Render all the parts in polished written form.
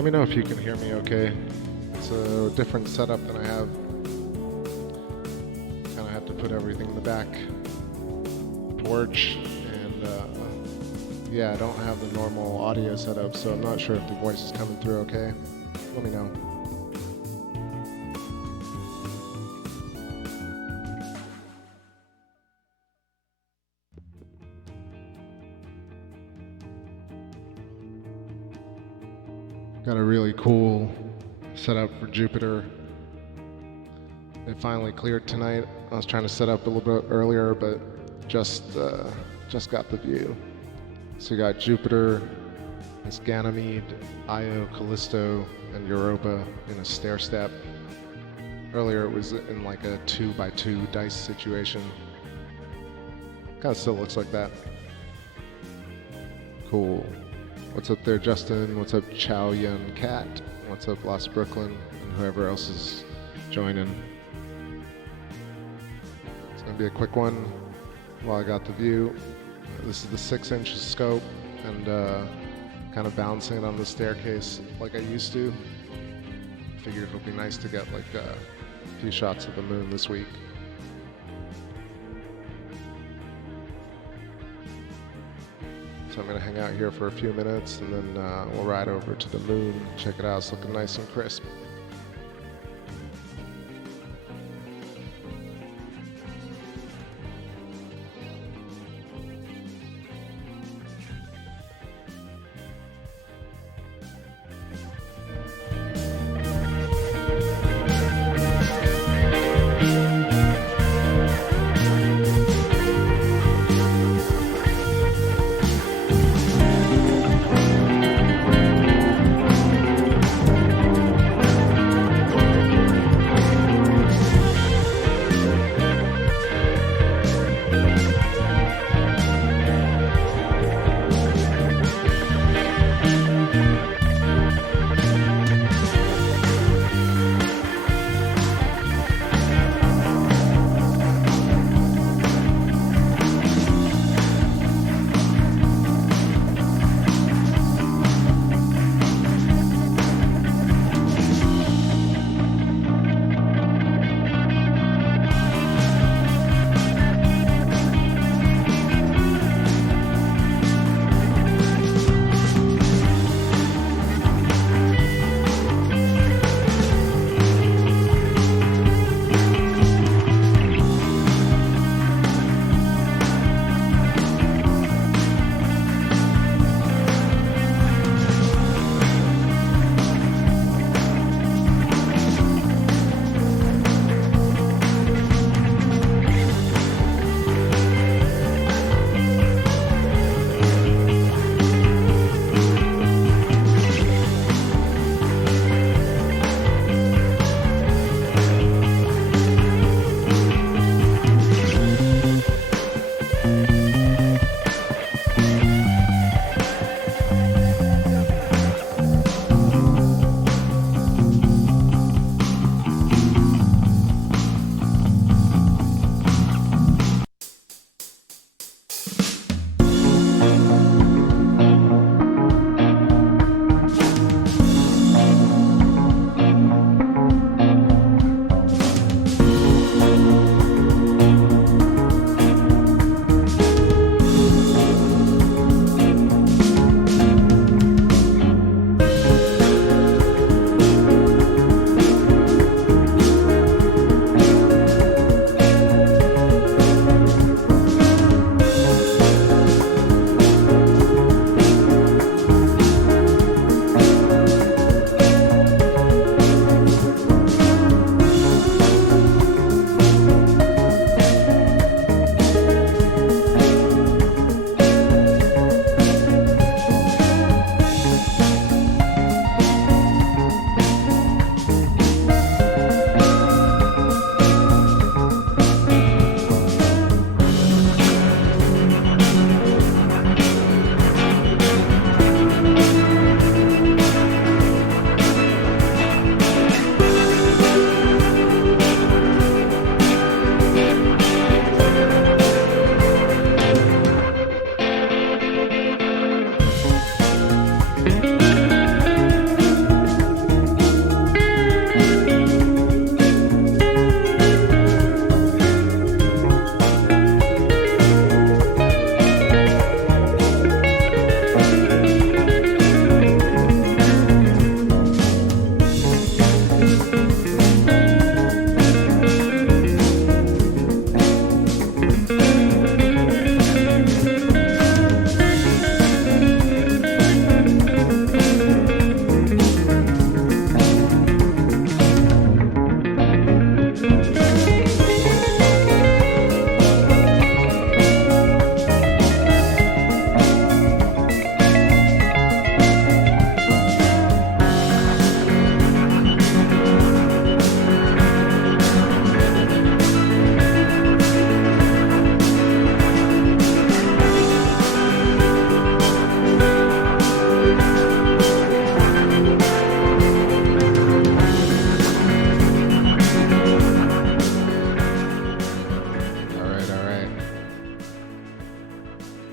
let me know if you can hear me okay. It's a different setup than I have. Kind of have to put everything in the back porch, and yeah, I don't have the normal audio setup, so I'm not sure if the voice is coming through okay. Let me know. Got a really cool setup for Jupiter. It finally cleared tonight. I was trying to set up a little bit earlier, but just got the view. So you got Jupiter, it's Ganymede, Io, Callisto, and Europa in a stair step. Earlier it was in like a 2x2 dice situation. Kind of still looks like that. Cool. What's up there, Justin? What's up, Chow Yun Cat? What's up, Lost Brooklyn? And whoever else is joining. It's gonna be a quick one while I got the view. This is the 6-inch scope, and kind of balancing it on the staircase like I used to. Figured it would be nice to get like a few shots of the moon this week. So I'm gonna hang out here for a few minutes, and then we'll ride over to the moon. Check it out, it's looking nice and crisp.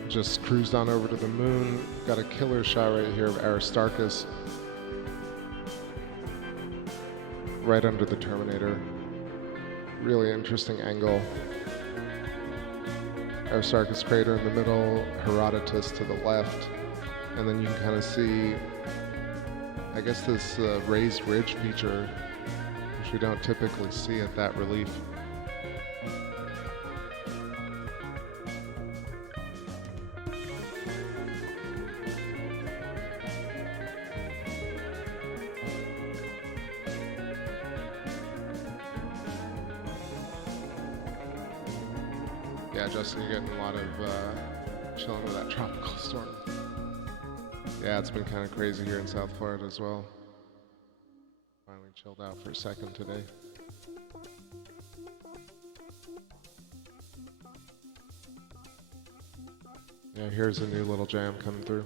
just cruised on over to the moon. Got a killer shot right here of Aristarchus right under the Terminator. Really interesting angle. Aristarchus crater in the middle, Herodotus to the left, and then you can kind of see, I guess, this raised ridge feature, which we don't typically see at that relief. Yeah, Justin, you're getting a lot of chilling with that tropical storm. Yeah, it's been kind of crazy here in South Florida as well. Finally chilled out for a second today. Yeah, here's a new little jam coming through.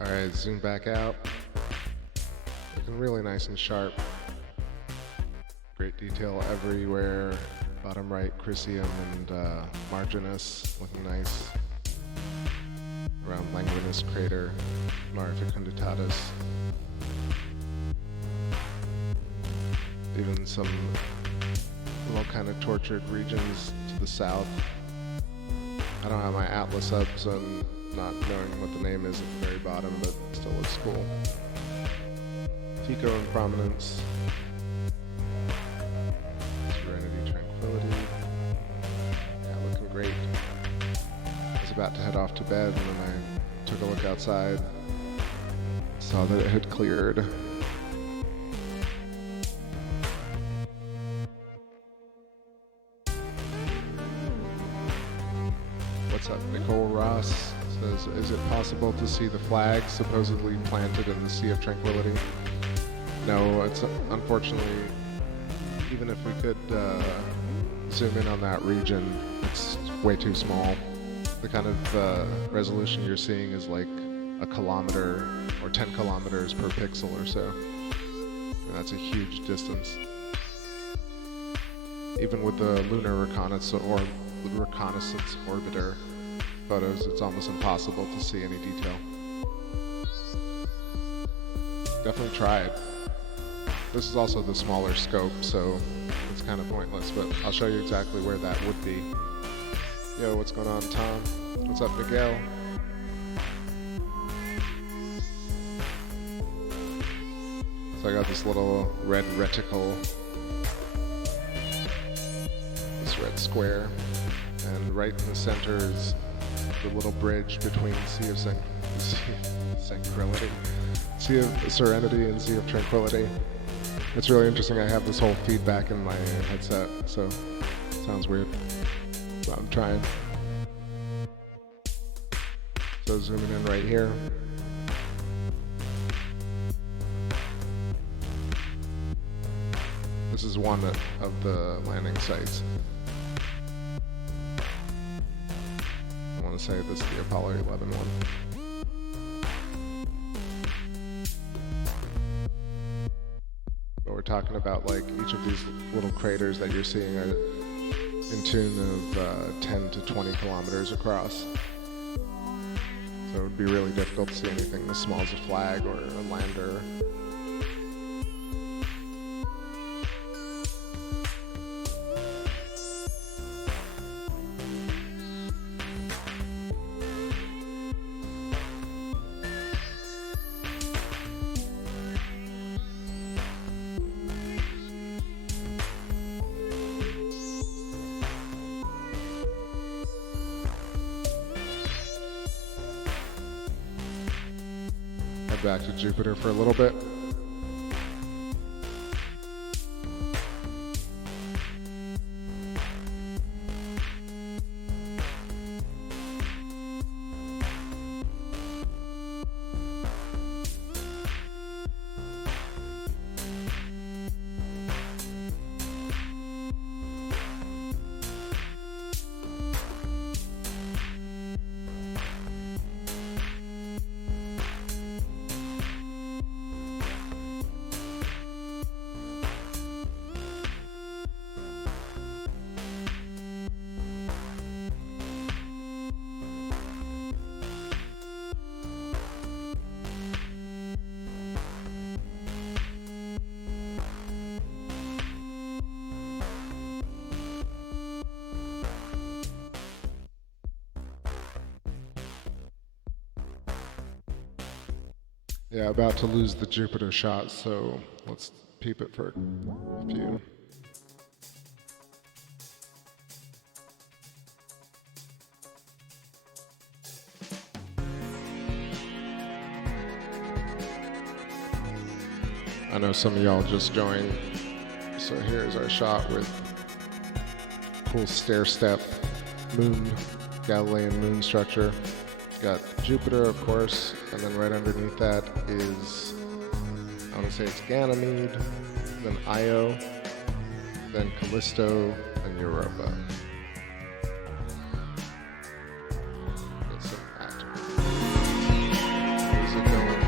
Alright, zoom back out. Looking really nice and sharp. Great detail everywhere. Bottom right, Chrysium and Marginus looking nice. Around Languinus crater, Mare Fecunditatis. Even some little kind of tortured regions to the south. I don't have my atlas up, so I'm not knowing what the name is at the very bottom, but still looks cool. Tycho and Prominence. Serenity, Tranquility. Yeah, looking great. I was about to head off to bed, and then I took a look outside. Saw that it had cleared. What's up, Nicole Ross says, is it possible to see the flag supposedly planted in the Sea of Tranquility? No, it's unfortunately, even if we could zoom in on that region, it's way too small. The kind of resolution you're seeing is like a kilometer or 10 kilometers per pixel or so. And that's a huge distance. Even with the lunar reconnaissance orbiter photos, it's almost impossible to see any detail. Definitely try it. This is also the smaller scope, so it's kind of pointless, but I'll show you exactly where that would be. Yo, what's going on, Tom? What's up, Miguel? So I got this little red reticle, this red square, and right in the center is the little bridge between Sea of Sea of Serenity and Sea of Tranquility. It's really interesting. I have this whole feedback in my headset, so it sounds weird, but I'm trying. So zooming in right here. This is one of the landing sites. I want to say this is the Apollo 11 one. But we're talking about like each of these little craters that you're seeing are in tune of 10 to 20 kilometers across. So it would be really difficult to see anything as small as a flag or a lander. Back to Jupiter for a little bit. Yeah, about to lose the Jupiter shot, so let's peep it for a few. I know some of y'all just joined, so here's our shot with cool stair-step moon, Galilean moon structure. Got Jupiter, of course, and then right underneath that is, I want to say it's Ganymede, then Io, then Callisto, and Europa. Get some active music going.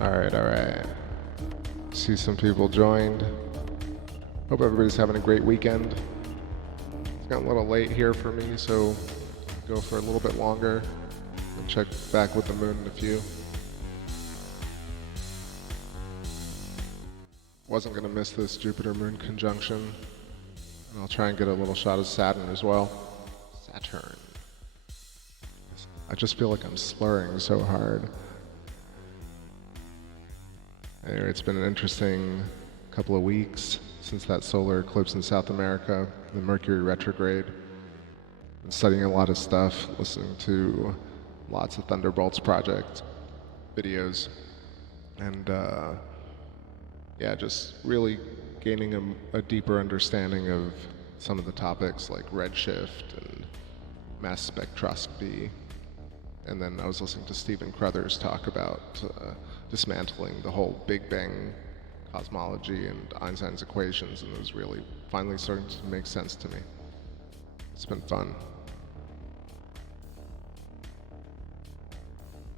Alright. See some people joined. Hope everybody's having a great weekend. It's gotten a little late here for me, so go for a little bit longer and check back with the moon in a few. Wasn't gonna miss this Jupiter-Moon conjunction. And I'll try and get a little shot of Saturn as well. Saturn. I just feel like I'm slurring so hard. Anyway, it's been an interesting couple of weeks since that solar eclipse in South America, the Mercury retrograde. Been studying a lot of stuff, listening to lots of Thunderbolts project videos, and yeah, just really gaining a deeper understanding of some of the topics like redshift and mass spectroscopy. And then I was listening to Stephen Crothers talk about dismantling the whole Big Bang cosmology and Einstein's equations, and it was really finally starting to make sense to me. It's been fun.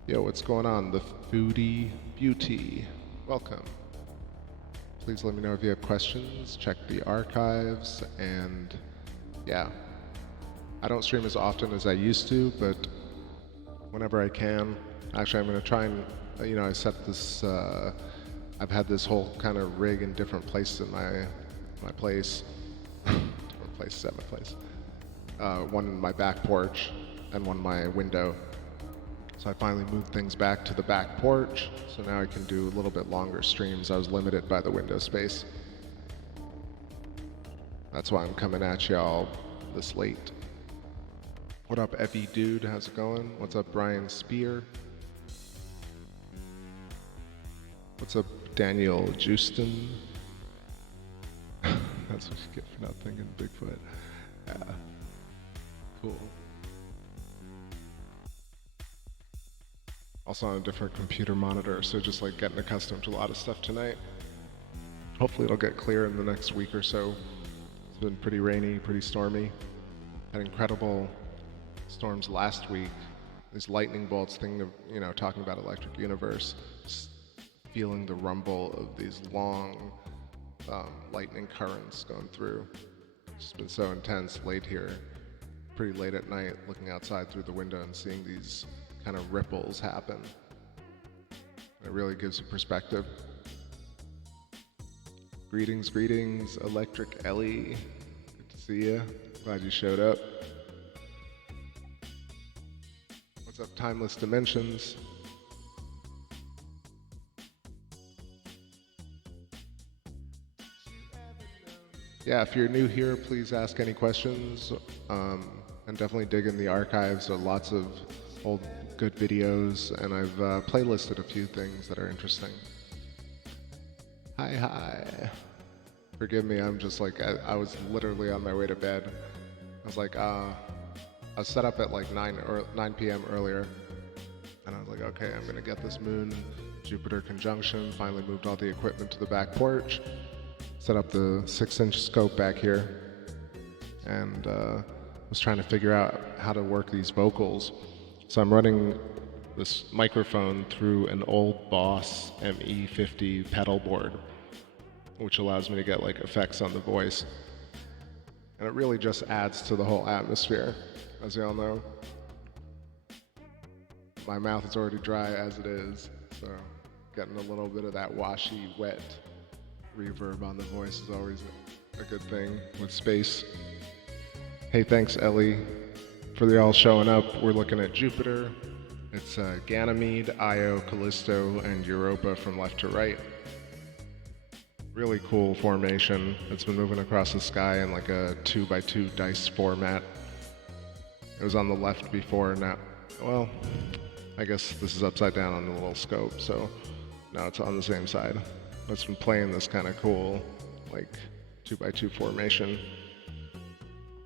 Yo, what's going on? The Foodie Beauty. Welcome. Please let me know if you have questions. Check the archives, and yeah. I don't stream as often as I used to, but whenever I can. Actually, I'm going to try and, I set this, I've had this whole kind of rig in different places in my place. Different places at my place. One in my back porch and one in my window. So I finally moved things back to the back porch, so now I can do a little bit longer streams. I was limited by the window space. That's why I'm coming at y'all this late. What up, Effie Dude? How's it going? What's up, Brian Spear? What's up, Daniel Justin? That's what you get for not thinking Bigfoot. Yeah. Cool. Also on a different computer monitor, so just like getting accustomed to a lot of stuff tonight. Hopefully it'll get clear in the next week or so. It's been pretty rainy, pretty stormy. Had incredible storms last week. These lightning bolts thing of, talking about electric universe, just feeling the rumble of these long lightning currents going through. It's just been so intense late here, pretty late at night, looking outside through the window and seeing these kind of ripples happen. It really gives a perspective. Greetings, Electric Ellie. Good to see you. Glad you showed up. What's up, Timeless Dimensions? Yeah, if you're new here, please ask any questions, and definitely dig in the archives. There are lots of old good videos, and I've playlisted a few things that are interesting. Hi. Forgive me, I'm just like, I was literally on my way to bed. I was like, I was set up at like 9 p.m. earlier, and I was like, okay, I'm gonna get this moon Jupiter conjunction. Finally moved all the equipment to the back porch, set up the 6-inch scope back here, and was trying to figure out how to work these vocals. So I'm running this microphone through an old Boss ME50 pedal board, which allows me to get like effects on the voice. And it really just adds to the whole atmosphere, as you all know. My mouth is already dry as it is, so getting a little bit of that washy, wet reverb on the voice is always a good thing with space. Hey, thanks, Ellie, for the all showing up. We're looking at Jupiter. It's Ganymede, Io, Callisto, and Europa from left to right. Really cool formation. It's been moving across the sky in like a 2x2 dice format. It was on the left before, now, well, I guess this is upside down on the little scope, so now it's on the same side. It's been playing this kind of cool, like 2x2 formation.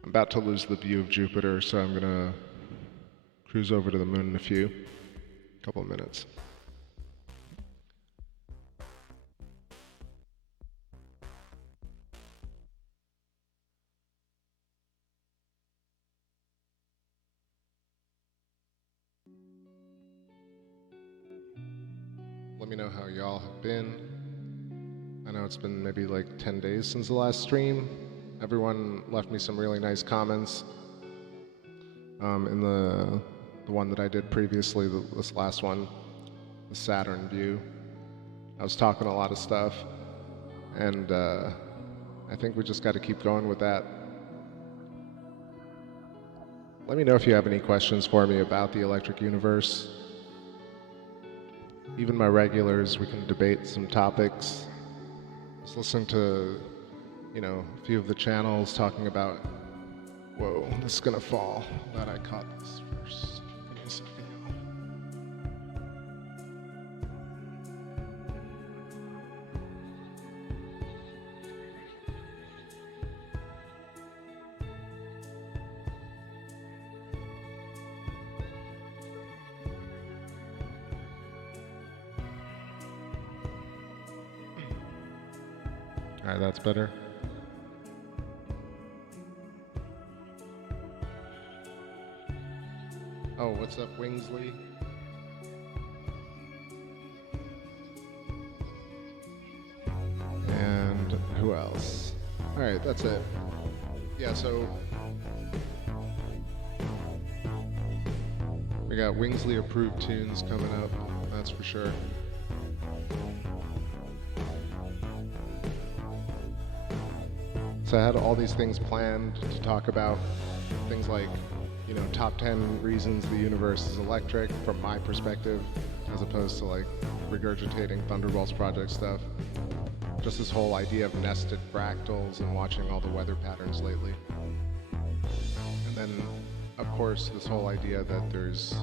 I'm about to lose the view of Jupiter, so I'm gonna cruise over to the moon in a couple of minutes. Let me know how y'all have been. I know it's been maybe like 10 days since the last stream. Everyone left me some really nice comments in the one that I did previously, this last one, the Saturn view. I was talking a lot of stuff, and I think we just got to keep going with that. Let me know if you have any questions for me about the electric universe. Even my regulars, we can debate some topics. Just listen to, you know, a few of the channels talking about, whoa, this is gonna fall. Glad I caught this first. Give me a second. All right, that's better. Oh, what's up, Wingsley? And who else? All right, that's it. Yeah, so we got Wingsley approved tunes coming up, that's for sure. So I had all these things planned to talk about, things like, you know, top 10 reasons the universe is electric from my perspective, as opposed to like regurgitating Thunderbolt's project stuff. Just this whole idea of nested fractals and watching all the weather patterns lately. And then, of course, this whole idea that there's,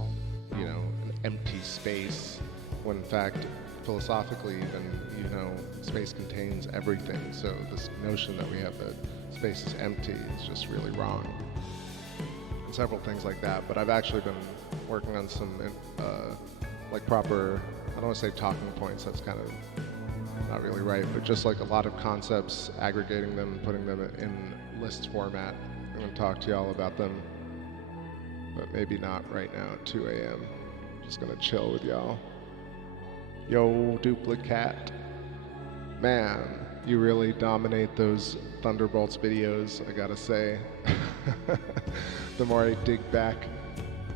you know, an empty space, when in fact, philosophically even, you know, space contains everything. So this notion that we have that space is empty is just really wrong. And several things like that. But I've actually been working on some like proper, I don't want to say talking points, that's kind of not really right, but just like a lot of concepts, aggregating them, putting them in list format. I'm going to talk to y'all about them, but maybe not right now at 2 a.m. Just going to chill with y'all. Yo, Duplicate. Man, you really dominate those Thunderbolts videos, I gotta say. The more I dig back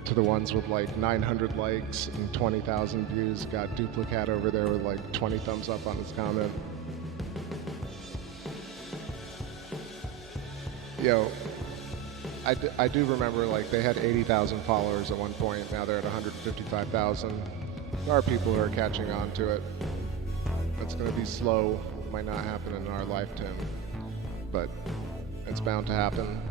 to the ones with like 900 likes and 20,000 views, got Duplicate over there with like 20 thumbs up on his comment. Yo, I do remember like they had 80,000 followers at one point, now they're at 155,000. There are people who are catching on to it. It's going to be slow. It might not happen in our lifetime, but it's bound to happen.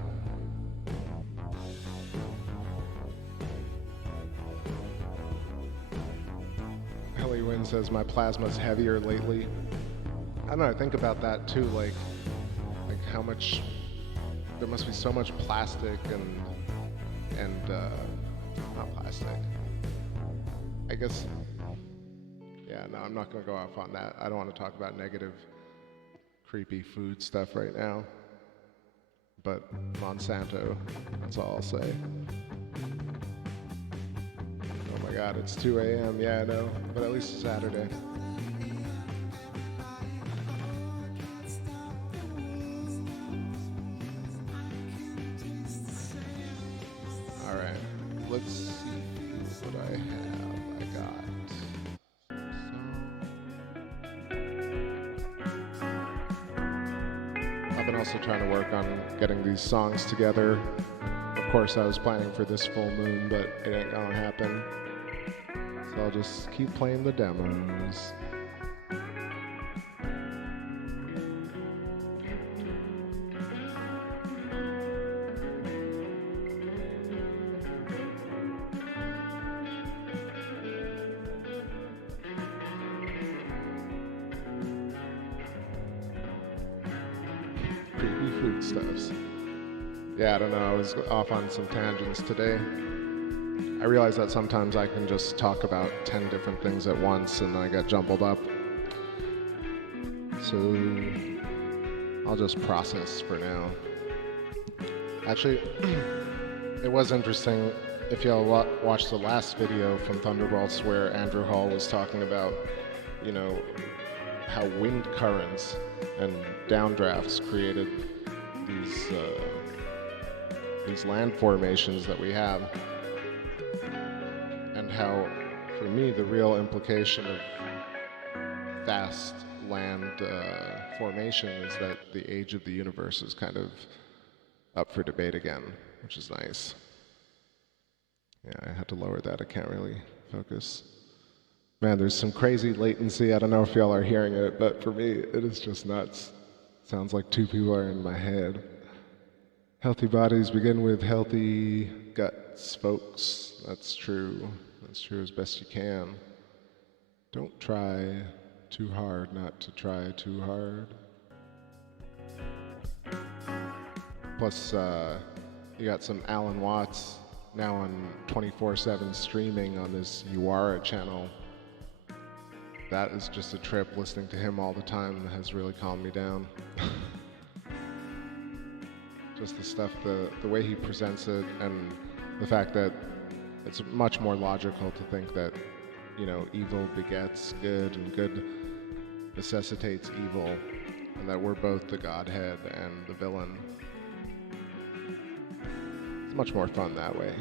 Ellie Wynn says my plasma's heavier lately. I don't know, I think about that too, like how much, there must be so much plastic and not plastic. I guess, yeah, no, I'm not going to go off on that. I don't want to talk about negative, creepy food stuff right now. But Monsanto, that's all I'll say. Oh my God, it's 2 a.m. Yeah, I know, but at least it's Saturday. All right, let's see what I have. I've been also trying to work on getting these songs together. Of course, I was planning for this full moon, but it ain't gonna happen. So I'll just keep playing the demos. Foodstuffs. Yeah, I don't know, I was off on some tangents today. I realize that sometimes I can just talk about 10 different things at once and I get jumbled up. So I'll just process for now. Actually, it was interesting if y'all watched the last video from Thunderbolts where Andrew Hall was talking about you know, how wind currents and downdrafts created these land formations that we have, and how, for me, the real implication of fast land formation is that the age of the universe is kind of up for debate again, which is nice. Yeah, I had to lower that. I can't really focus. Man, there's some crazy latency. I don't know if y'all are hearing it, but for me, it is just nuts. Sounds like two people are in my head. Healthy bodies begin with healthy guts, folks. That's true. That's true as best you can. Don't try too hard not to try too hard. Plus, you got some Alan Watts now on 24/7 streaming on this Uara channel. That is just a trip. Listening to him all the time has really calmed me down. Just the stuff, the way he presents it, and the fact that it's much more logical to think that, you know, evil begets good and good necessitates evil, and that we're both the Godhead and the villain. It's much more fun that way.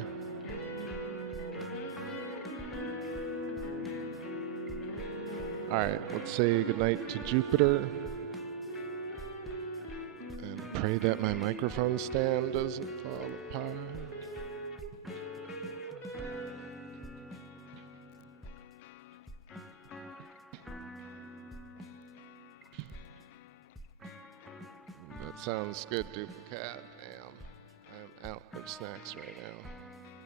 Alright, let's say goodnight to Jupiter. And pray that my microphone stand doesn't fall apart. That sounds good, Duplicat. Damn, I am out of snacks right now.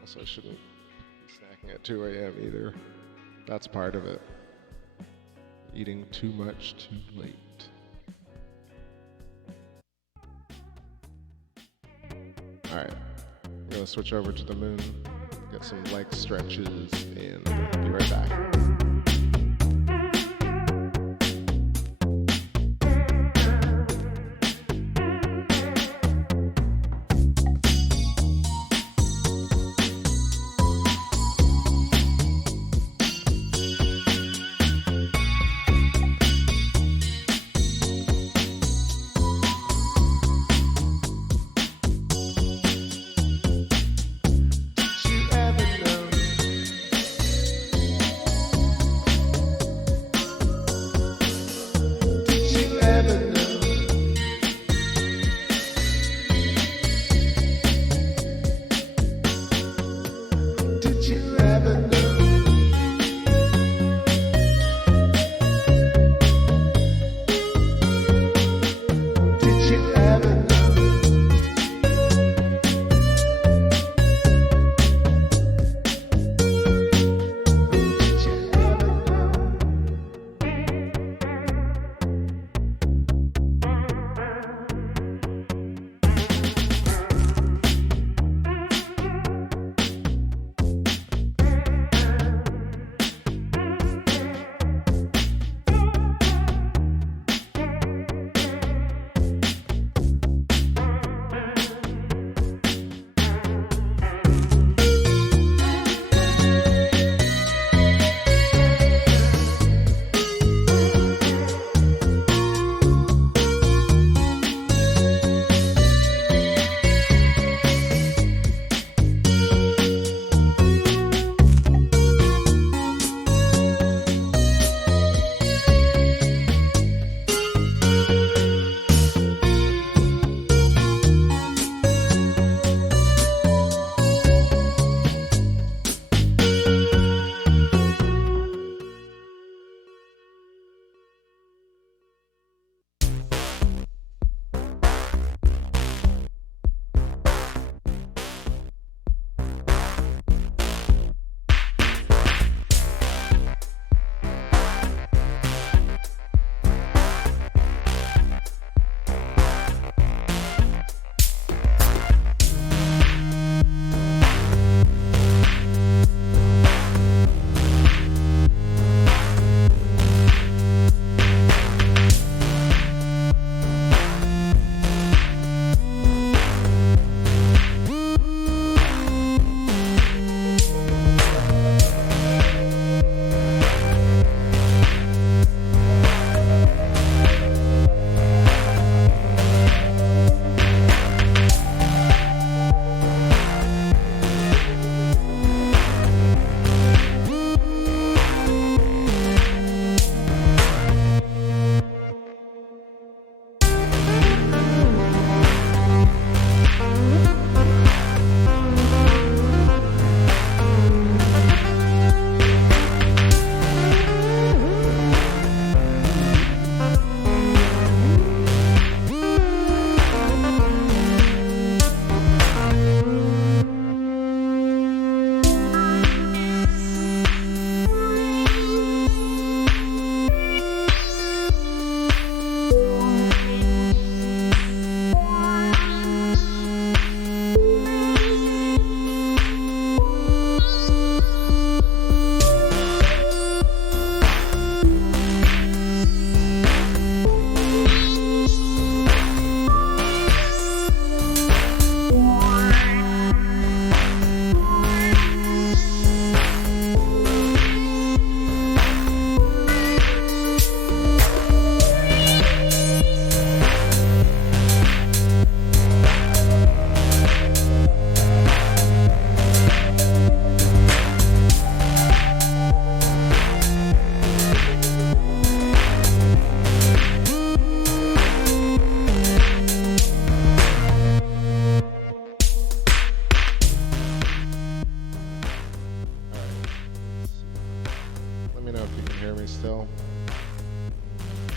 Also, I shouldn't be snacking at 2 a.m. either. That's part of it. Eating too much too late. Alright, I'm gonna switch over to the moon, get some leg stretches, and I'll be right back.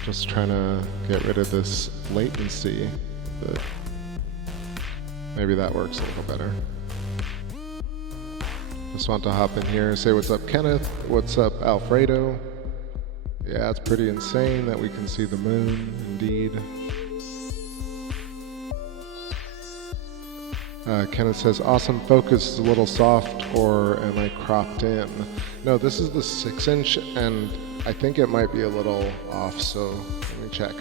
Just trying to get rid of this latency, but maybe that works a little better. Just want to hop in here and say what's up, Kenneth. What's up, Alfredo? Yeah, it's pretty insane that we can see the moon, indeed. Kenneth says, awesome focus is a little soft, or am I cropped in? No, this is the 6-inch, and I think it might be a little off, so let me check.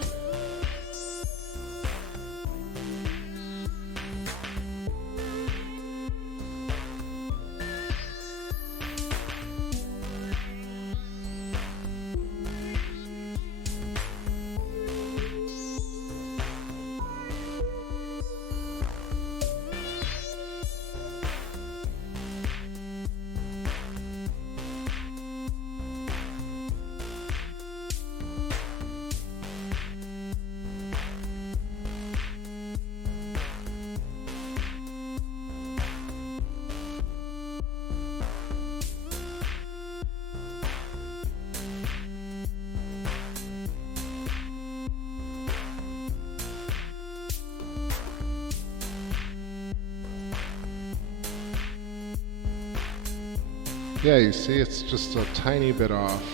Yeah, you see it's just a tiny bit off.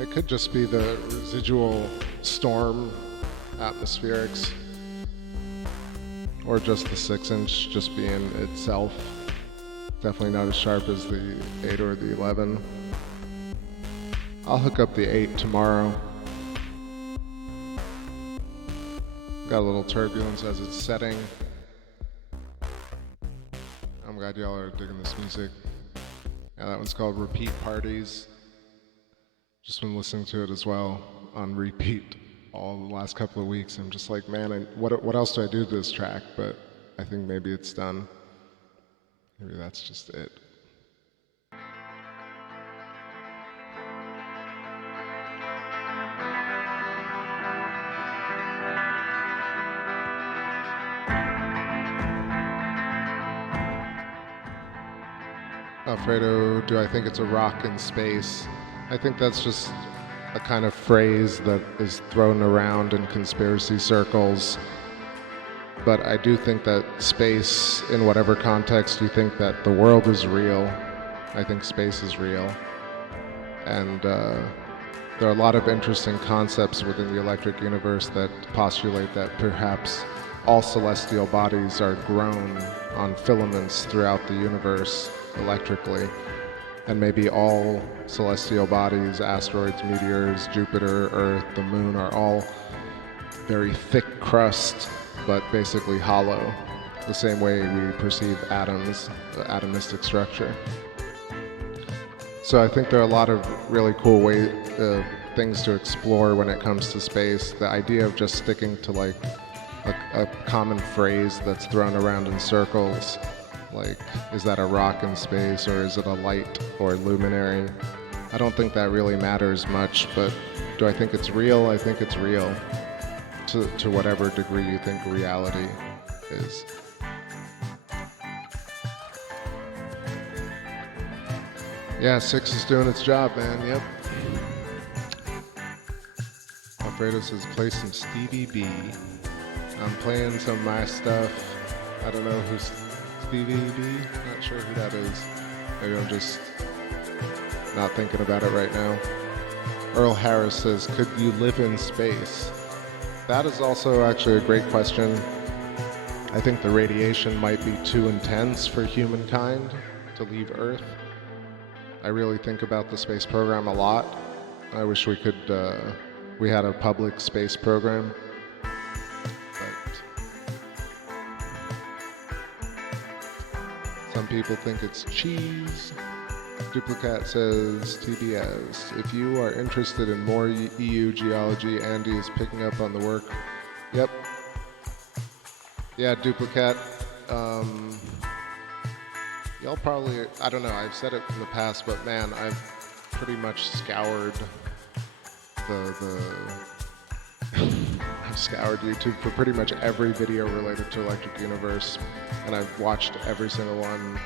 It could just be the residual storm atmospherics, or just the 6-inch just being itself. Definitely not as sharp as the 8 or the 11. I'll hook up the 8 tomorrow. Got a little turbulence as it's setting. I'm glad y'all are digging this music. Yeah, that one's called Repeat Parties. Just been listening to it as well on repeat all the last couple of weeks. I'm just like, man, what else do I do to this track? But I think maybe it's done. Maybe that's just it. Alfredo, do I think it's a rock in space? I think that's just a kind of phrase that is thrown around in conspiracy circles. But I do think that space, in whatever context you think that the world is real, I think space is real. And there are a lot of interesting concepts within the electric universe that postulate that perhaps all celestial bodies are grown on filaments throughout the universe electrically, and maybe all celestial bodies, asteroids, meteors, Jupiter, Earth, the moon, are all very thick crust, but basically hollow, the same way we perceive atoms, the atomistic structure. So I think there are a lot of really cool things to explore when it comes to space. The idea of just sticking to like a common phrase that's thrown around in circles, like, is that a rock in space, or is it a light or luminary? I don't think that really matters much, but do I think it's real? I think it's real, to whatever degree you think reality is. Yeah, 6 is doing its job, man, yep. Alfredo says, play some Stevie B. I'm playing some of my stuff. I don't know who's Stevie B, not sure who that is. Maybe I'm just not thinking about it right now. Earl Harris says, could you live in space? That is also actually a great question. I think the radiation might be too intense for humankind to leave Earth. I really think about the space program a lot. I wish we could, we had a public space program. Some people think it's cheese. Duplicat says, TBS, if you are interested in more EU geology, Andy is picking up on the work. Yep. Yeah, Duplicat. Y'all probably, I don't know, I've said it in the past, but man, I've pretty much scoured I've scoured YouTube for pretty much every video related to Electric Universe, and I've watched every single one,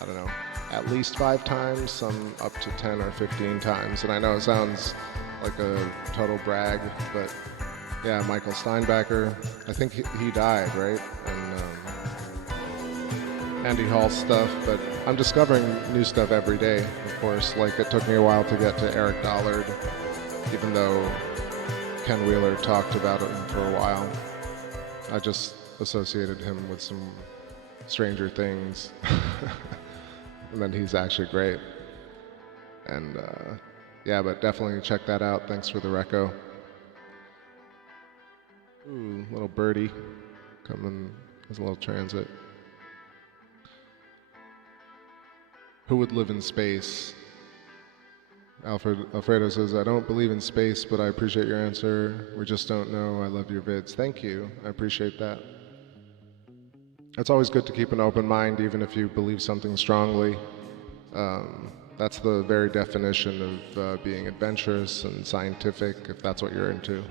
I don't know, at least 5 times, some up to 10 or 15 times. And I know it sounds like a total brag, but yeah, Michael Steinbacher, I think he died, right? And Andy Hall stuff, but I'm discovering new stuff every day, of course. Like, it took me a while to get to Eric Dollard, even though Ken Wheeler talked about him for a while. I just associated him with some Stranger Things. And then he's actually great. And yeah, but definitely check that out. Thanks for the reco. Ooh, little birdie coming as a little transit. Who would live in space? Alfredo says, I don't believe in space, but I appreciate your answer. We just don't know. I love your vids. Thank you. I appreciate that. It's always good to keep an open mind, even if you believe something strongly. That's the very definition of being adventurous and scientific, if that's what you're into.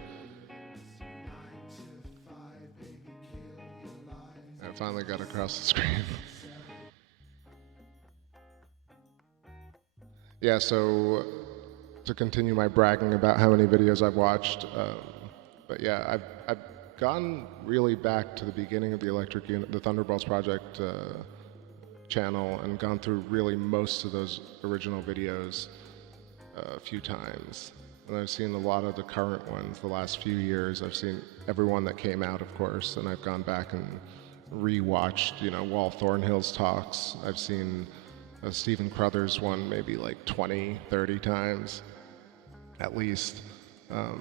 I finally got across the screen. Yeah, so to continue my bragging about how many videos I've watched, but yeah, I've gone really back to the beginning of the the Thunderbolts Project channel and gone through really most of those original videos a few times. And I've seen a lot of the current ones the last few years. I've seen every one that came out, of course, and I've gone back and re-watched, Wall Thornhill's talks. I've seen Stephen Crothers one maybe like 20, 30 times, at least.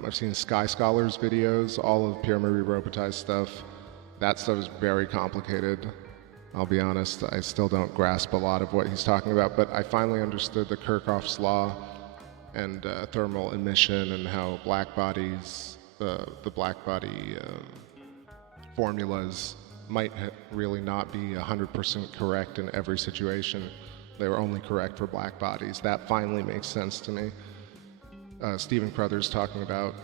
I've seen Sky Scholars videos, all of Pierre-Marie Robitaille's stuff. That stuff is very complicated. I'll be honest, I still don't grasp a lot of what he's talking about, but I finally understood the Kirchhoff's law and thermal emission and how black bodies, the black body formulas might really not be 100% correct in every situation. They were only correct for black bodies. That finally makes sense to me. Stephen Crothers talking about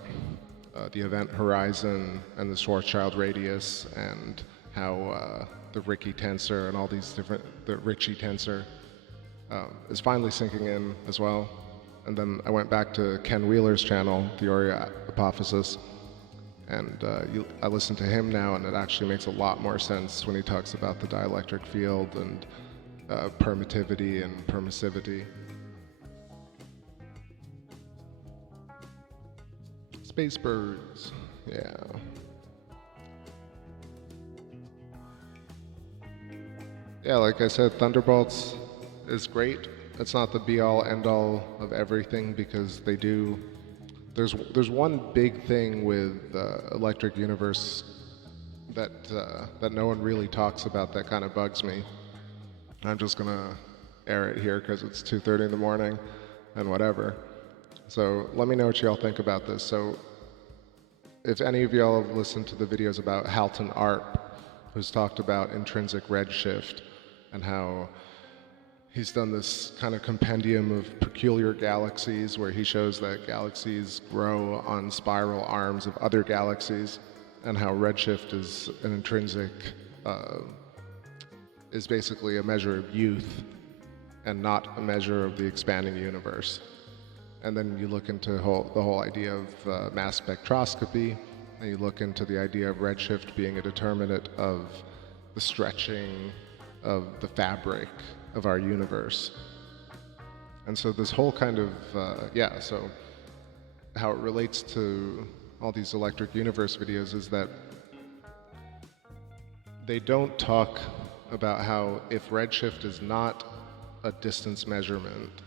the event horizon and the Schwarzschild radius and how the Ricci tensor and all these different, the Ricci tensor is finally sinking in as well. And then I went back to Ken Wheeler's channel, The Aurea Apophysis, and I listen to him now, and it actually makes a lot more sense when he talks about the dielectric field and permittivity and permissivity. Space birds, yeah. Yeah, like I said, Thunderbolts is great. It's not the be-all, end-all of everything, because they do. There's one big thing with Electric Universe that no one really talks about that kind of bugs me. I'm just gonna air it here because it's 2:30 in the morning and whatever. So let me know what y'all think about this. So if any of y'all have listened to the videos about Halton Arp, who's talked about intrinsic redshift and how he's done this kind of compendium of peculiar galaxies where he shows that galaxies grow on spiral arms of other galaxies, and how redshift is an intrinsic, is basically a measure of youth and not a measure of the expanding universe. And then you look into the whole idea of mass spectroscopy, and you look into the idea of redshift being a determinant of the stretching of the fabric of our universe. And so this whole kind of, so how it relates to all these Electric Universe videos is that they don't talk about how if redshift is not a distance measurement,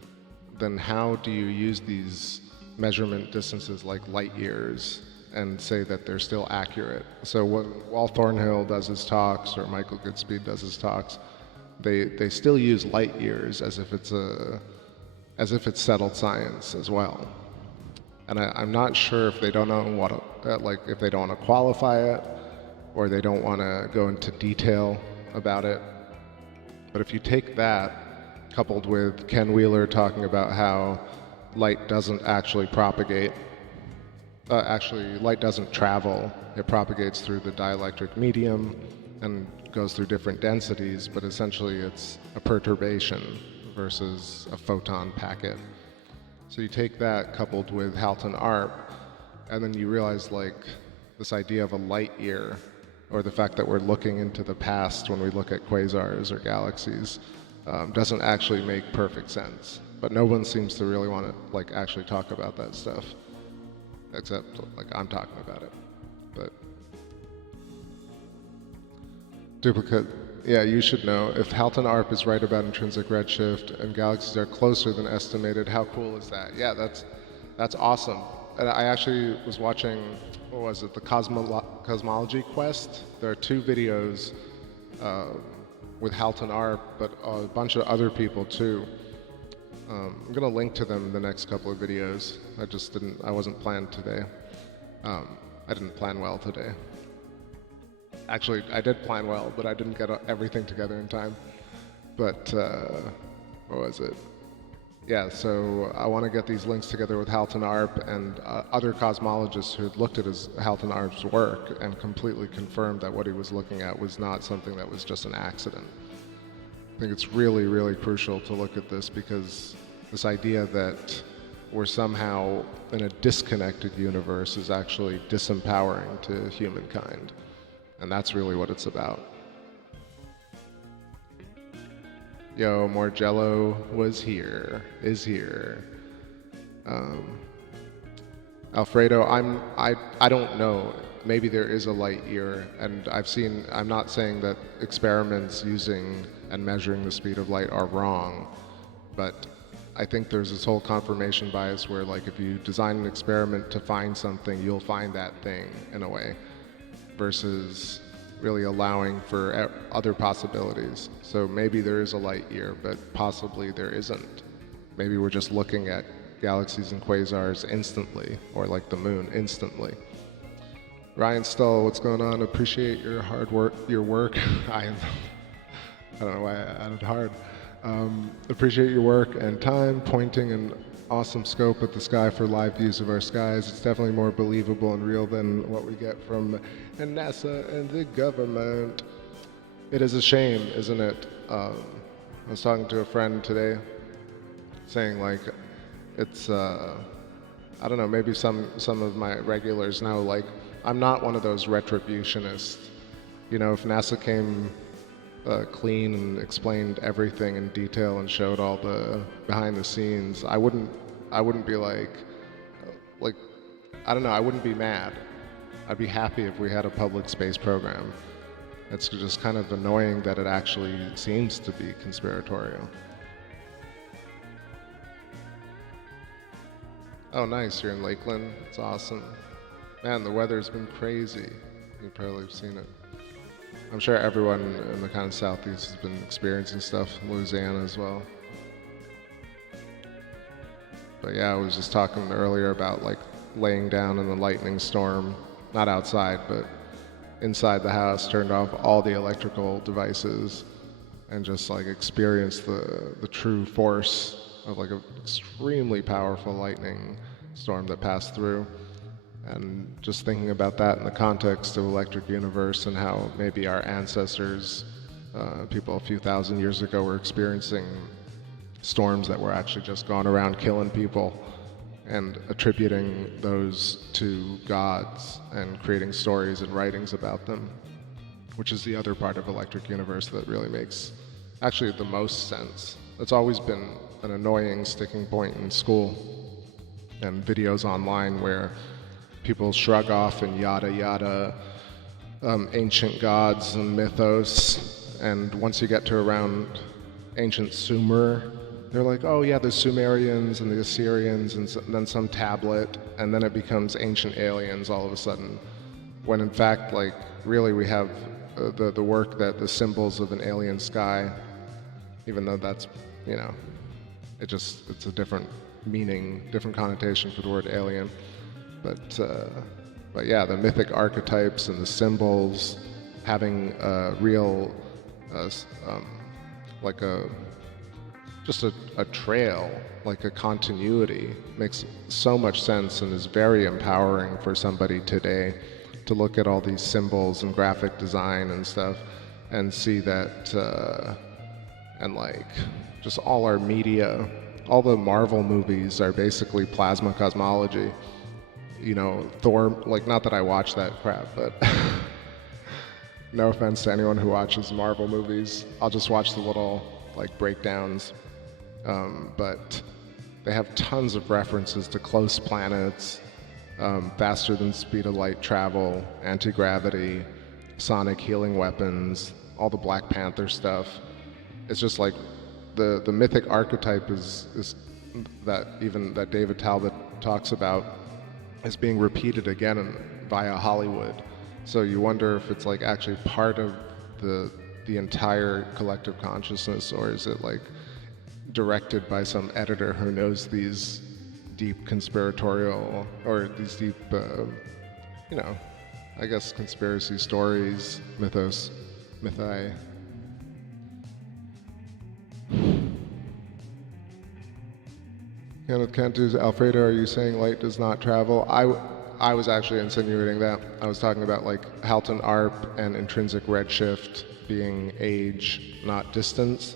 then how do you use these measurement distances like light years and say that they're still accurate? So when Wal Thornhill does his talks, or Michael Goodspeed does his talks, they still use light years as if it's settled science as well. And I'm not sure if they don't know if they don't want to qualify it, or they don't want to go into detail about it. But if you take that, coupled with Ken Wheeler talking about how light doesn't actually propagate, light doesn't travel, it propagates through the dielectric medium and goes through different densities, but essentially it's a perturbation versus a photon packet. So you take that coupled with Halton Arp, and then you realize like this idea of a light year, or the fact that we're looking into the past when we look at quasars or galaxies, doesn't actually make perfect sense. But no one seems to really want to like actually talk about that stuff, except like I'm talking about it. But duplicate, yeah, you should know. If Halton ARP is right about intrinsic redshift and galaxies are closer than estimated, how cool is that? Yeah, that's awesome. And I actually was watching, what was it, the Cosmology Quest? There are 2 videos with Halton ARP, but a bunch of other people too. I'm gonna link to them in the next couple of videos. I wasn't planned today. I didn't plan well today. Actually, I did plan well, but I didn't get everything together in time. But, what was it? Yeah, so I want to get these links together with Halton ARP and other cosmologists who had looked at Halton ARP's work and completely confirmed that what he was looking at was not something that was just an accident. I think it's really, really crucial to look at this, because this idea that we're somehow in a disconnected universe is actually disempowering to humankind. And that's really what it's about. Yo, Morgello is here. Alfredo, I don't know. Maybe there is a light year, and I'm not saying that experiments using and measuring the speed of light are wrong, but I think there's this whole confirmation bias where, like, if you design an experiment to find something, you'll find that thing in a way, versus really allowing for other possibilities. So maybe there is a light year, but possibly there isn't. Maybe we're just looking at galaxies and quasars instantly, or like the moon instantly. Ryan Stull, what's going on? Appreciate your hard work, I don't know why I added hard. Appreciate your work and time pointing an awesome scope at the sky for live views of our skies. It's definitely more believable and real than what we get from NASA and the government. It is a shame, isn't it? I was talking to a friend today saying, like, it's, I don't know, maybe some of my regulars know, like, I'm not one of those retributionists. You know, if NASA came clean and explained everything in detail and showed all the behind the scenes, I wouldn't be like, I don't know, I wouldn't be mad. I'd be happy if we had a public space program. It's just kind of annoying that it actually seems to be conspiratorial. Oh, nice, you're in Lakeland. It's awesome. Man, the weather's been crazy. You probably have seen it. I'm sure everyone in the kind of southeast has been experiencing stuff, Louisiana as well. But yeah, I was just talking earlier about like laying down in a lightning storm, not outside, but inside the house, turned off all the electrical devices and just like experienced the true force of like an extremely powerful lightning storm that passed through. And just thinking about that in the context of electric universe and how maybe our ancestors, people a few thousand years ago, were experiencing storms that were actually just going around killing people and attributing those to gods and creating stories and writings about them, which is the other part of electric universe that really makes actually the most sense. It's always been an annoying sticking point in school and videos online where people shrug off and yada yada ancient gods and mythos, and once you get to around ancient Sumer, they're like, oh yeah, the Sumerians and the Assyrians and then some tablet, and then it becomes ancient aliens all of a sudden, when in fact, like, really we have the work that the symbols of an alien sky, even though that's, you know, it's a different meaning, different connotation for the word alien. But yeah, the mythic archetypes and the symbols having a real, like just a trail, like a continuity, makes so much sense and is very empowering for somebody today to look at all these symbols and graphic design and stuff and see that, and like just all our media, all the Marvel movies are basically plasma cosmology. you know, Thor, like, not that I watch that crap, but no offense to anyone who watches Marvel movies. I'll just watch the little, like, breakdowns. But they have tons of references to close planets, faster than speed of light travel, anti-gravity, sonic healing weapons, all the Black Panther stuff. It's just like the mythic archetype is that even that David Talbot talks about is being repeated again via Hollywood. So you wonder if it's like actually part of the entire collective consciousness, or is it like directed by some editor who knows these deep conspiratorial, or these deep, you know, I guess conspiracy stories, mythi. Kenneth Kentu's Alfredo, are you saying light does not travel? I was actually insinuating that. I was talking about like Halton ARP and intrinsic redshift being age, not distance.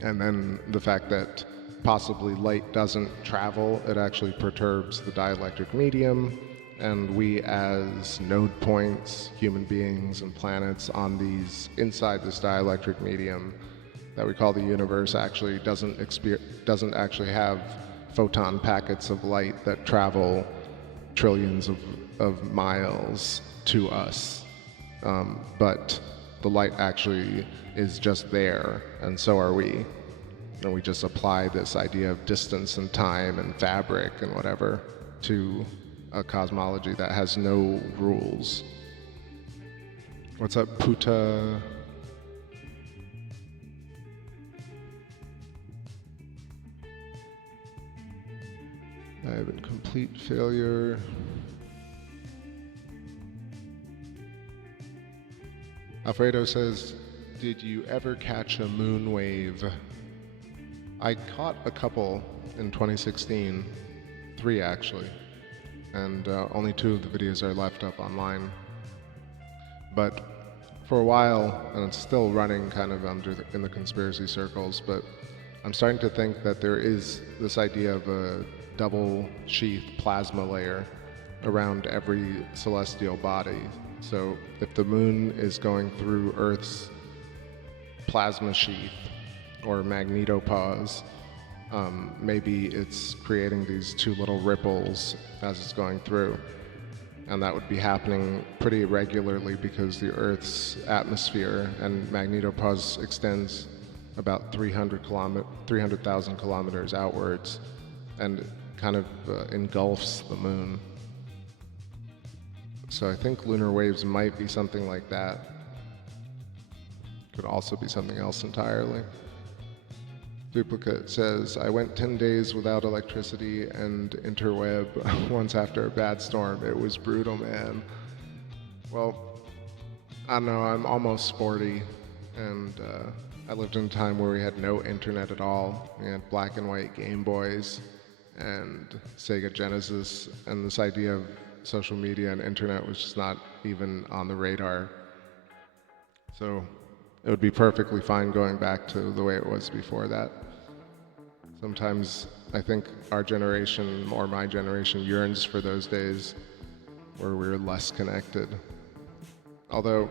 And then the fact that possibly light doesn't travel, it actually perturbs the dielectric medium, and we as node points, human beings and planets on these, inside this dielectric medium that we call the universe, actually doesn't actually have photon packets of light that travel trillions of miles to us. But the light actually is just there, and so are we. And we just apply this idea of distance and time and fabric and whatever to a cosmology that has no rules. What's up, Puta? I have a complete failure. Alfredo says, did you ever catch a moon wave? I caught a couple in 2016, 3 actually, and only 2 of the videos are left up online. But for a while, and it's still running kind of in the conspiracy circles, but I'm starting to think that there is this idea of a double sheath plasma layer around every celestial body. So if the moon is going through Earth's plasma sheath or magnetopause, maybe it's creating these 2 little ripples as it's going through. And that would be happening pretty regularly because the Earth's atmosphere and magnetopause extends about 300,000 kilometers outwards and kind of engulfs the moon. So I think lunar waves might be something like that. Could also be something else entirely. Duplicate says, I went 10 days without electricity and interweb once after a bad storm. It was brutal, man. Well, I don't know, I'm almost 40, and I lived in a time where we had no internet at all. We had black and white Game Boys and Sega Genesis, and this idea of social media and internet was just not even on the radar. So it would be perfectly fine going back to the way it was before that. Sometimes I think our generation, or my generation, yearns for those days where we were less connected. Although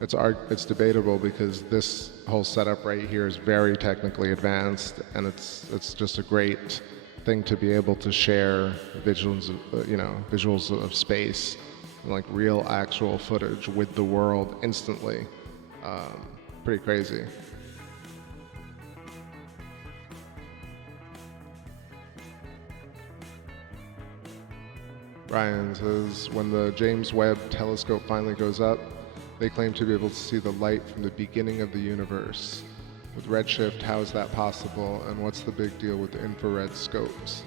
it's debatable because this whole setup right here is very technically advanced, and it's just a great thing to be able to share visuals of space, and like real actual footage with the world instantly. Pretty crazy. Brian says, when the James Webb telescope finally goes up, they claim to be able to see the light from the beginning of the universe. With redshift, how is that possible, and what's the big deal with the infrared scopes?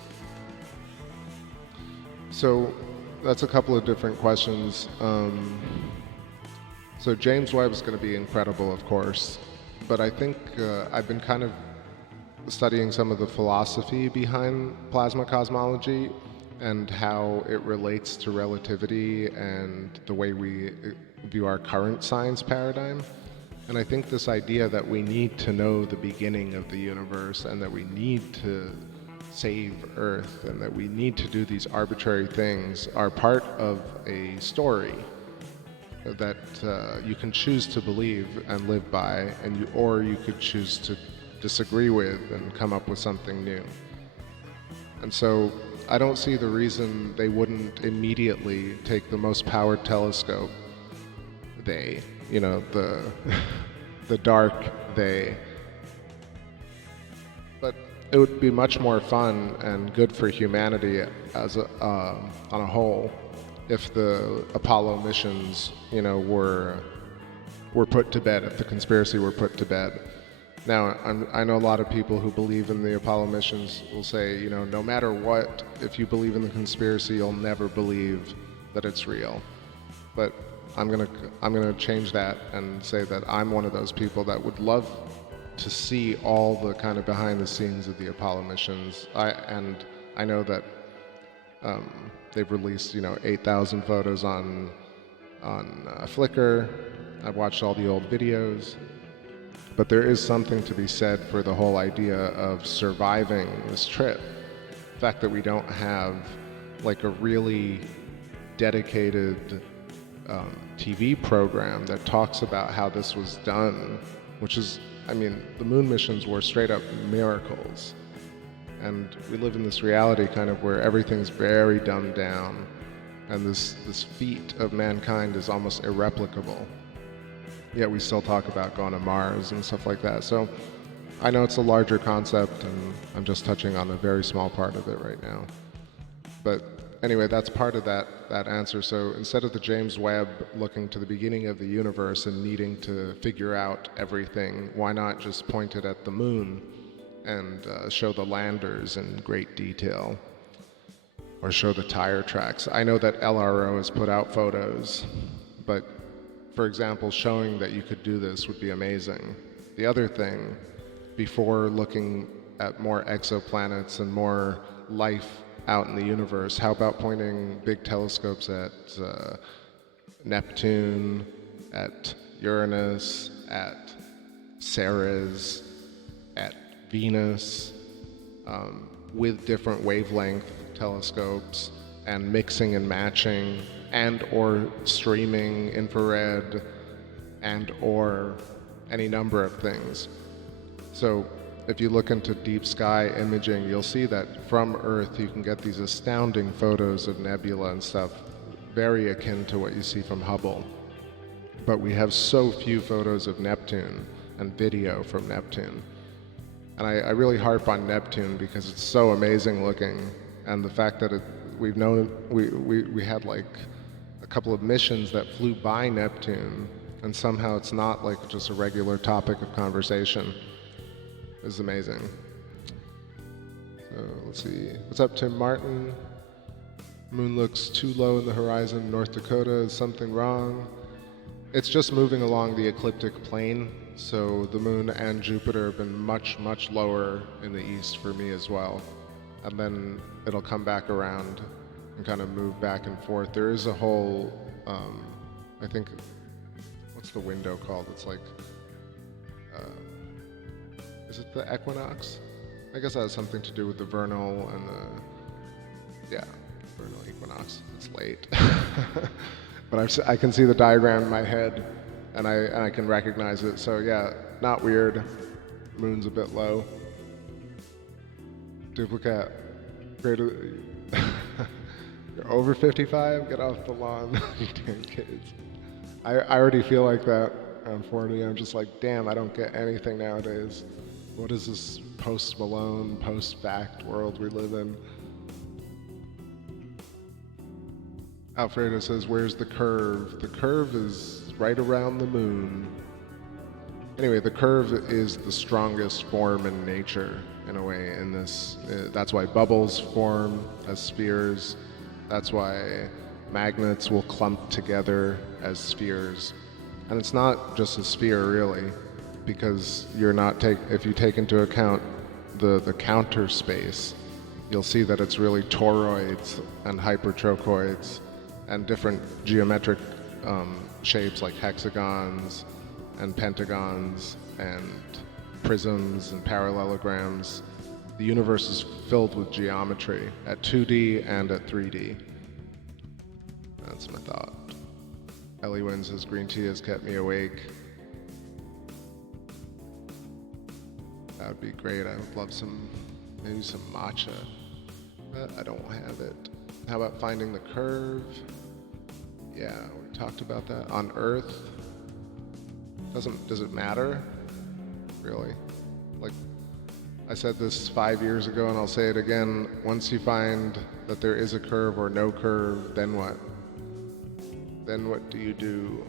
So that's a couple of different questions. So James Webb is going to be incredible, of course, but I think I've been kind of studying some of the philosophy behind plasma cosmology and how it relates to relativity and the way we view our current science paradigm. And I think this idea that we need to know the beginning of the universe and that we need to save Earth and that we need to do these arbitrary things are part of a story that you can choose to believe and live by, or you could choose to disagree with and come up with something new. And so I don't see the reason they wouldn't immediately take the most powered telescope, the dark they. But it would be much more fun and good for humanity as on a whole if the Apollo missions, were put to bed, if the conspiracy were put to bed. Now, I know a lot of people who believe in the Apollo missions will say, no matter what, if you believe in the conspiracy, you'll never believe that it's real. But I'm gonna change that and say that I'm one of those people that would love to see all the kind of behind the scenes of the Apollo missions. I know that they've released 8,000 photos on Flickr. I've watched all the old videos. But there is something to be said for the whole idea of surviving this trip. The fact that we don't have like a really dedicated TV program that talks about how this was done, which is, the moon missions were straight up miracles. And we live in this reality kind of where everything's very dumbed down, and this feat of mankind is almost irreplicable. Yet we still talk about going to Mars and stuff like that. So I know it's a larger concept, and I'm just touching on a very small part of it right now. But anyway, that's part of that answer. So instead of the James Webb looking to the beginning of the universe and needing to figure out everything, why not just point it at the moon and show the landers in great detail, or show the tire tracks? I know that LRO has put out photos, but for example, showing that you could do this would be amazing. The other thing, before looking at more exoplanets and more life out in the universe, how about pointing big telescopes at Neptune, at Uranus, at Ceres, at Venus, with different wavelength telescopes, and mixing and matching, and or streaming infrared, and or any number of things. So if you look into deep sky imaging, you'll see that from Earth you can get these astounding photos of nebula and stuff, very akin to what you see from Hubble. But we have so few photos of Neptune and video from Neptune. And I really harp on Neptune because it's so amazing looking, and the fact that we had like a couple of missions that flew by Neptune, and somehow it's not like just a regular topic of conversation, is amazing. So let's see. What's up, Tim Martin? Moon looks too low in the horizon. North Dakota, is something wrong? It's just moving along the ecliptic plane, so the moon and Jupiter have been much, much lower in the east for me as well. And then it'll come back around and kind of move back and forth. There is a whole, I think, what's the window called? It's like, is it the equinox? I guess that has something to do with the vernal and the, vernal equinox. It's late. But I can see the diagram in my head, and I can recognize it. So yeah, not weird. Moon's a bit low. Duplicate. Greater. You're over 55? Get off the lawn, you damn kids. I already feel like that around 40. I'm just like, damn, I don't get anything nowadays. What is this post-Malone, post-fact world we live in? Alfredo says, where's the curve? The curve is right around the moon. Anyway, the curve is the strongest form in nature, in a way, in this. That's why bubbles form as spheres. That's why magnets will clump together as spheres. And it's not just a sphere, really, because if you take into account the counter space, you'll see that it's really toroids and hypertrochoids and different geometric shapes like hexagons and pentagons and prisms and parallelograms. the universe is filled with geometry at 2D and at 3D. That's my thought. Ellie Wins says green tea has kept me awake. That would be great. I would love maybe some matcha, but I don't have it. How about finding the curve? Yeah, we talked about that. On Earth, does it matter? Really? Like, I said this 5 years ago and I'll say it again. Once you find that there is a curve or no curve, then what? Then what do you do?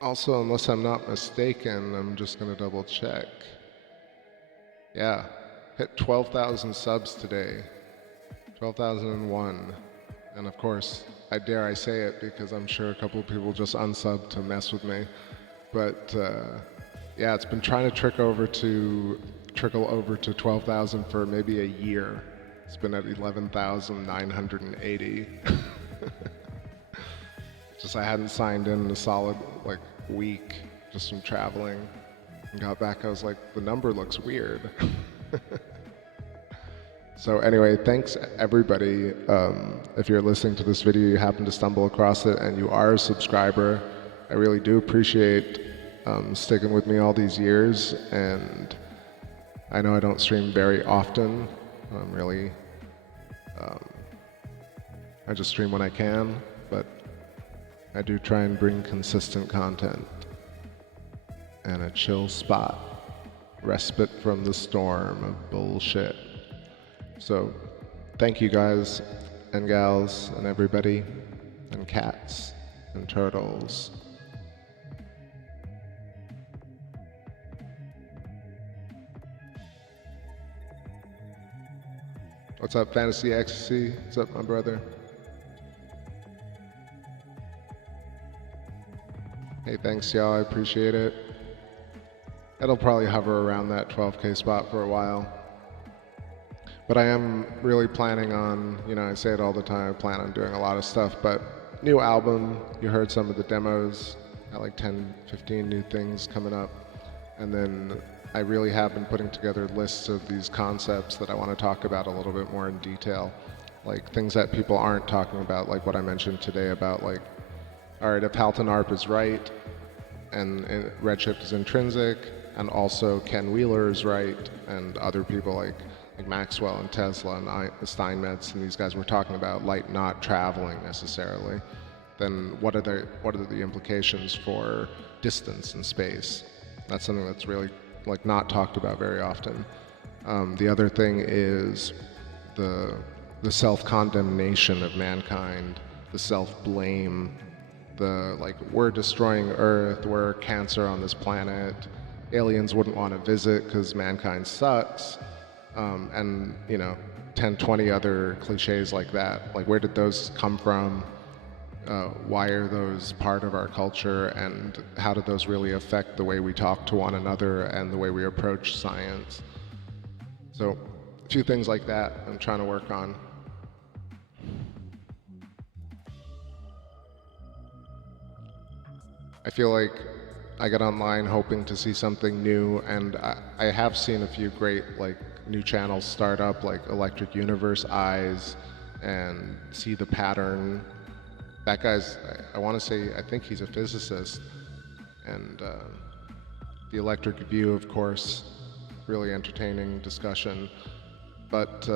Also, unless I'm not mistaken, I'm just going to double check. Yeah, hit 12,000 subs today. 12,001. And of course, I dare I say it because I'm sure a couple of people just unsubbed to mess with me. But yeah, it's been trying to trickle over to 12,000 for maybe a year. It's been at 11,980. Just I hadn't signed in a solid week just from traveling and got back. I was like, the number looks weird. So anyway, thanks everybody. If you're listening to this video, you happen to stumble across it and you are a subscriber, I really do appreciate sticking with me all these years. And I know I don't stream very often. I just stream when I can, but I do try and bring consistent content and a chill spot, respite from the storm of bullshit. So thank you guys and gals and everybody and cats and turtles. What's up, Fantasy Ecstasy? What's up, my brother? Hey, thanks y'all, I appreciate it. It'll probably hover around that 12K spot for a while. But I am really planning on, I say it all the time, I plan on doing a lot of stuff, but new album, you heard some of the demos, got like 10, 15 new things coming up. And then I really have been putting together lists of these concepts that I want to talk about a little bit more in detail. Like things that people aren't talking about, like what I mentioned today about all right, if Halton Arp is right, and Redshift is intrinsic, and also Ken Wheeler is right, and other people like Maxwell and Tesla and Steinmetz and these guys were talking about light not traveling necessarily, then what are the implications for distance and space? That's something that's really not talked about very often. The other thing is the self-condemnation of mankind, the self-blame, we're destroying Earth, we're cancer on this planet, aliens wouldn't want to visit because mankind sucks, and 10, 20 other cliches like that. Where did those come from? Why are those part of our culture, and how do those really affect the way we talk to one another and the way we approach science? So a few things like that I'm trying to work on. I feel like I got online hoping to see something new, and I have seen a few great new channels start up, like Electric Universe Eyes and See the Pattern. That guy's, I want to say, I think he's a physicist. And the Electric View, of course, really entertaining discussion. But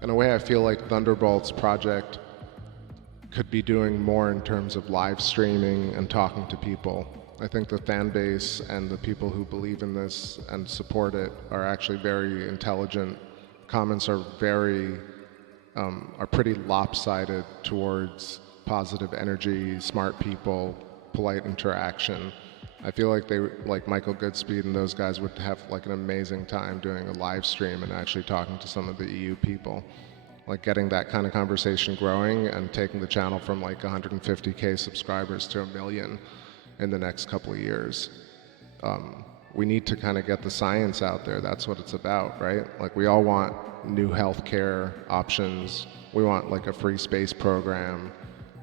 in a way, I feel like Thunderbolt's project could be doing more in terms of live streaming and talking to people. I think the fan base and the people who believe in this and support it are actually very intelligent. Comments are pretty lopsided towards positive energy, smart people, polite interaction. I feel like Michael Goodspeed and those guys would have an amazing time doing a live stream and actually talking to some of the EU people. like getting that kind of conversation growing and taking the channel from like 150K subscribers to 1 million in the next couple of years. We need to kind of get the science out there. That's what it's about, right? Like we all want new healthcare options. We want like a free space program.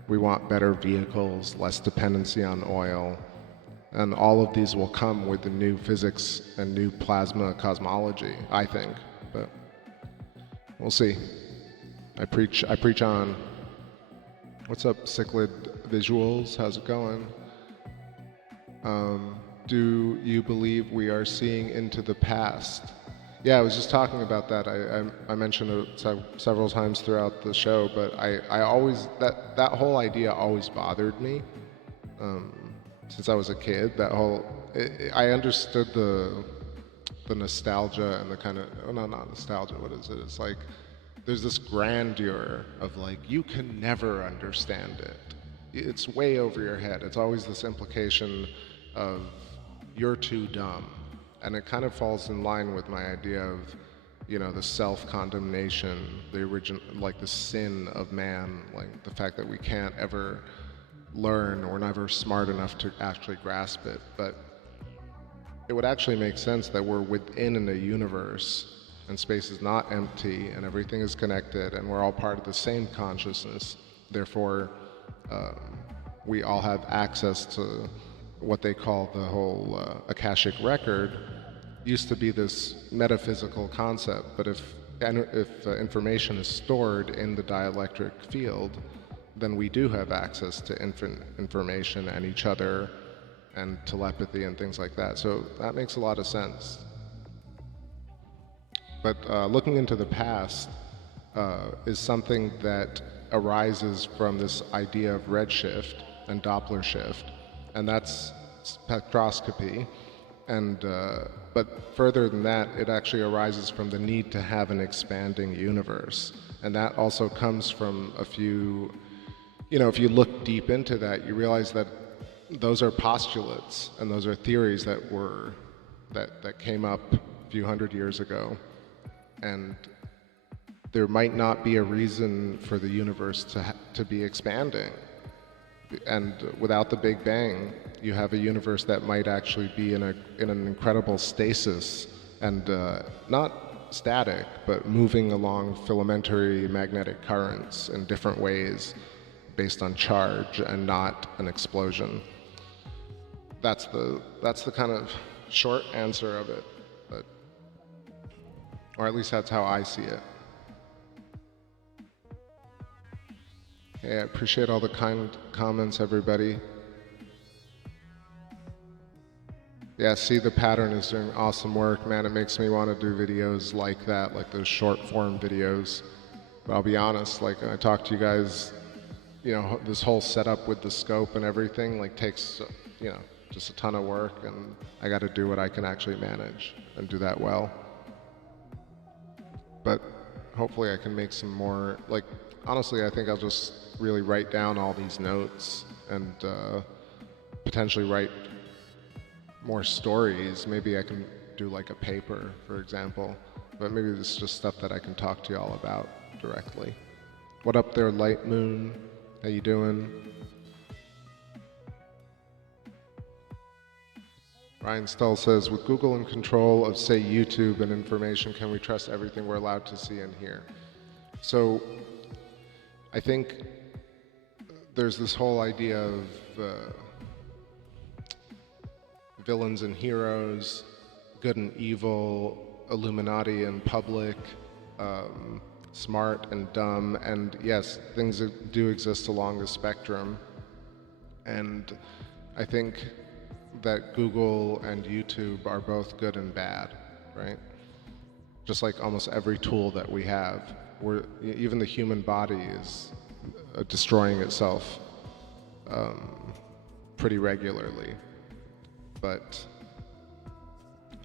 We want better vehicles, less dependency on oil. And all of these will come with the new physics and new plasma cosmology, I think. But we'll see. I preach on. What's up, Cichlid Visuals? How's it going? Do you believe we are seeing into the past? Yeah, I was just talking about that. I mentioned it several times throughout the show, but I always, that whole idea always bothered me. Since I was a kid, I understood the nostalgia and the kind of, oh no, not nostalgia, what is it? It's like, there's this grandeur of like, you can never understand it. It's way over your head. It's always this implication of, you're too dumb. And it kind of falls in line with my idea of, you know, the self-condemnation, the origin, like the sin of man, like the fact that we can't ever learn or never smart enough to actually grasp it. But it would actually make sense that we're within a universe and space is not empty and everything is connected and we're all part of the same consciousness. Therefore, we all have access to what they call the whole Akashic record. Used to be this metaphysical concept, but if information is stored in the dielectric field, then we do have access to infinite information and each other and telepathy and things like that. So that makes a lot of sense. But looking into the past is something that arises from this idea of redshift and Doppler shift, and that's spectroscopy. And but further than that, it actually arises from the need to have an expanding universe, and that also comes from a few, you know, if you look deep into that, you realize that those are postulates and those are theories that came up a few hundred years ago, and there might not be a reason for the universe to be expanding. And without the Big Bang, you have a universe that might actually be in an incredible stasis and not static, but moving along filamentary magnetic currents in different ways based on charge and not an explosion. That's the kind of short answer of it, but, or at least that's how I see it. Hey, I appreciate all the kind comments, everybody. Yeah, see, the pattern is doing awesome work, man. It makes me want to do videos like that, like those short form videos. But I'll be honest, like I talk to you guys, you know, this whole setup with the scope and everything, like takes, you know, just a ton of work, and I got to do what I can actually manage and do that well. But hopefully I can make some more, like, honestly, I think I'll just really write down all these notes and potentially write more stories. Maybe I can do like a paper, for example, but maybe this is just stuff that I can talk to y'all about directly. What up there, Light Moon? How you doing? Ryan Stull says, with Google in control of, say, YouTube and information, can we trust everything we're allowed to see and hear? So I think there's this whole idea of villains and heroes, good and evil, Illuminati and public, smart and dumb, and yes, things do exist along the spectrum. And I think that Google and YouTube are both good and bad, right? Just like almost every tool that we have. Even the human body is destroying itself pretty regularly. But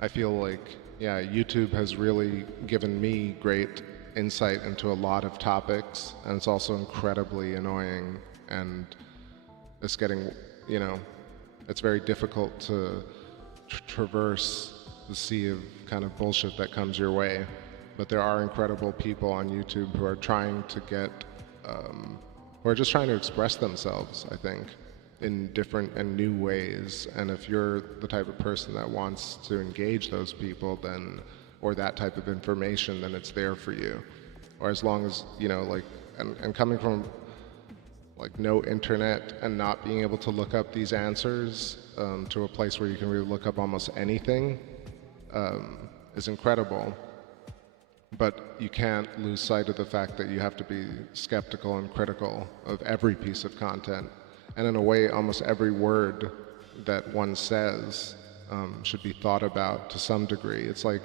I feel like, yeah, YouTube has really given me great insight into a lot of topics, and it's also incredibly annoying, and it's getting, you know, it's very difficult to traverse the sea of kind of bullshit that comes your way. but there are incredible people on YouTube who are trying to get, who are just trying to express themselves, I think, in different and new ways. And if you're the type of person that wants to engage those people, then, or that type of information, then it's there for you. Or as long as, you know, like, and coming from like no internet and not being able to look up these answers to a place where you can really look up almost anything is incredible. But you can't lose sight of the fact that you have to be skeptical and critical of every piece of content. And in a way, almost every word that one says should be thought about to some degree. It's like,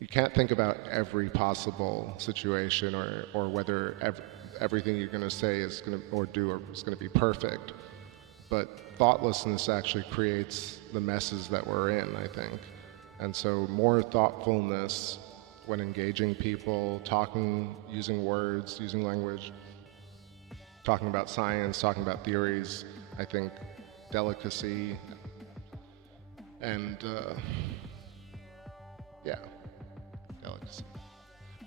you can't think about every possible situation or whether everything you're going to say is going to or do is going to be perfect. But thoughtlessness actually creates the messes that we're in, I think. And so more thoughtfulness when engaging people, talking, using words, using language, talking about science, talking about theories, I think delicacy and yeah, delicacy.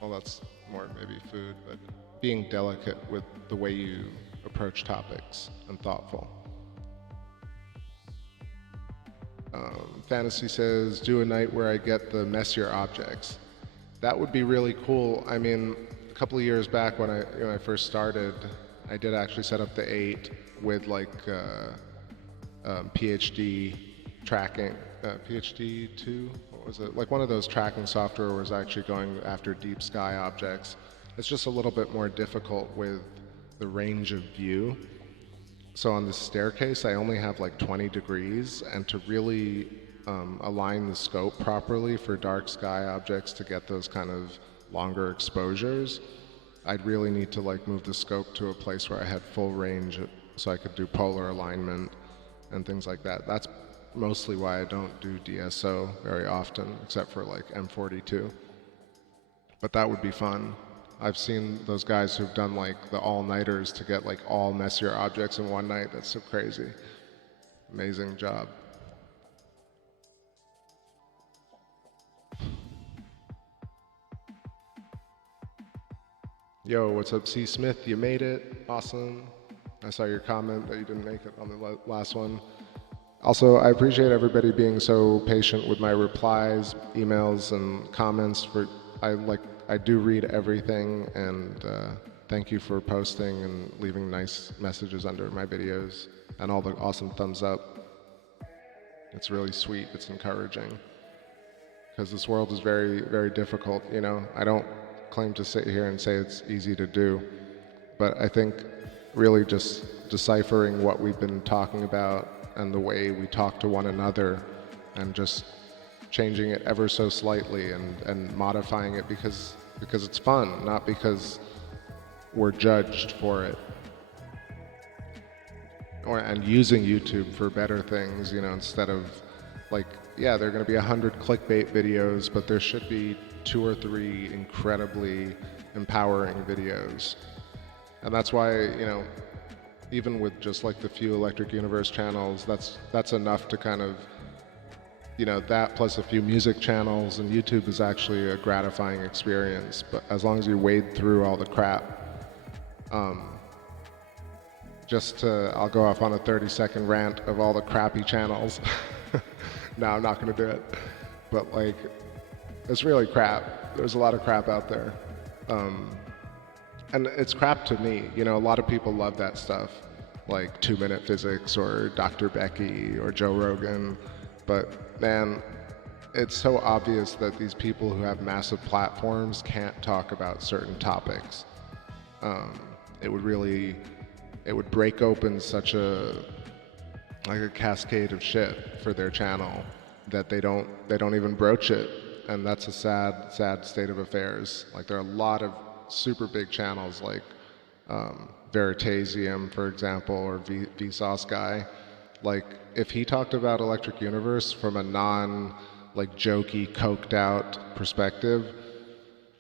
Well, that's more maybe food, but being delicate with the way you approach topics and thoughtful. Fantasy says, do a night where I get the messier objects. That would be really cool. I mean, a couple of years back when I first started, I did actually set up the 8 with like PhD tracking, PhD 2, what was it? Like one of those tracking software was actually going after deep sky objects. It's just a little bit more difficult with the range of view. So on the staircase, I only have like 20 degrees, and to really align the scope properly for dark sky objects to get those kind of longer exposures, I'd really need to like move the scope to a place where I had full range so I could do polar alignment and things like that. That's mostly why I don't do DSO very often, except for like M42. But that would be fun. I've seen those guys who've done like the all-nighters to get like all messier objects in one night. That's so crazy. Amazing job. Yo, what's up, C. Smith? You made it. Awesome. I saw your comment that you didn't make it on the last one. Also, I appreciate everybody being so patient with my replies, emails, and comments. I do read everything, and thank you for posting and leaving nice messages under my videos and all the awesome thumbs up. It's really sweet. It's encouraging. Because this world is very, very difficult, you know. I don't claim to sit here and say it's easy to do, but I think really just deciphering what we've been talking about and the way we talk to one another and just changing it ever so slightly and modifying it because it's fun, not because we're judged for it. And using YouTube for better things, you know, instead of like, yeah, there are going to be 100 clickbait videos, but there should be 2 or 3 incredibly empowering videos. And that's why, you know, even with just like the few Electric Universe channels, that's enough to kind of, you know, that plus a few music channels, and YouTube is actually a gratifying experience. But as long as you wade through all the crap, I'll go off on a 30-second rant of all the crappy channels. No, I'm not gonna do it. But like, it's really crap. There's a lot of crap out there. And it's crap to me. You know, a lot of people love that stuff, like 2 Minute Physics or Dr. Becky or Joe Rogan. But man, it's so obvious that these people who have massive platforms can't talk about certain topics. It would break open such a cascade of shit for their channel that they don't even broach it. And that's a sad state of affairs. Like, there are a lot of super big channels like Veritasium, for example, or Vsauce guy. Like, if he talked about Electric Universe from a jokey, coked out perspective,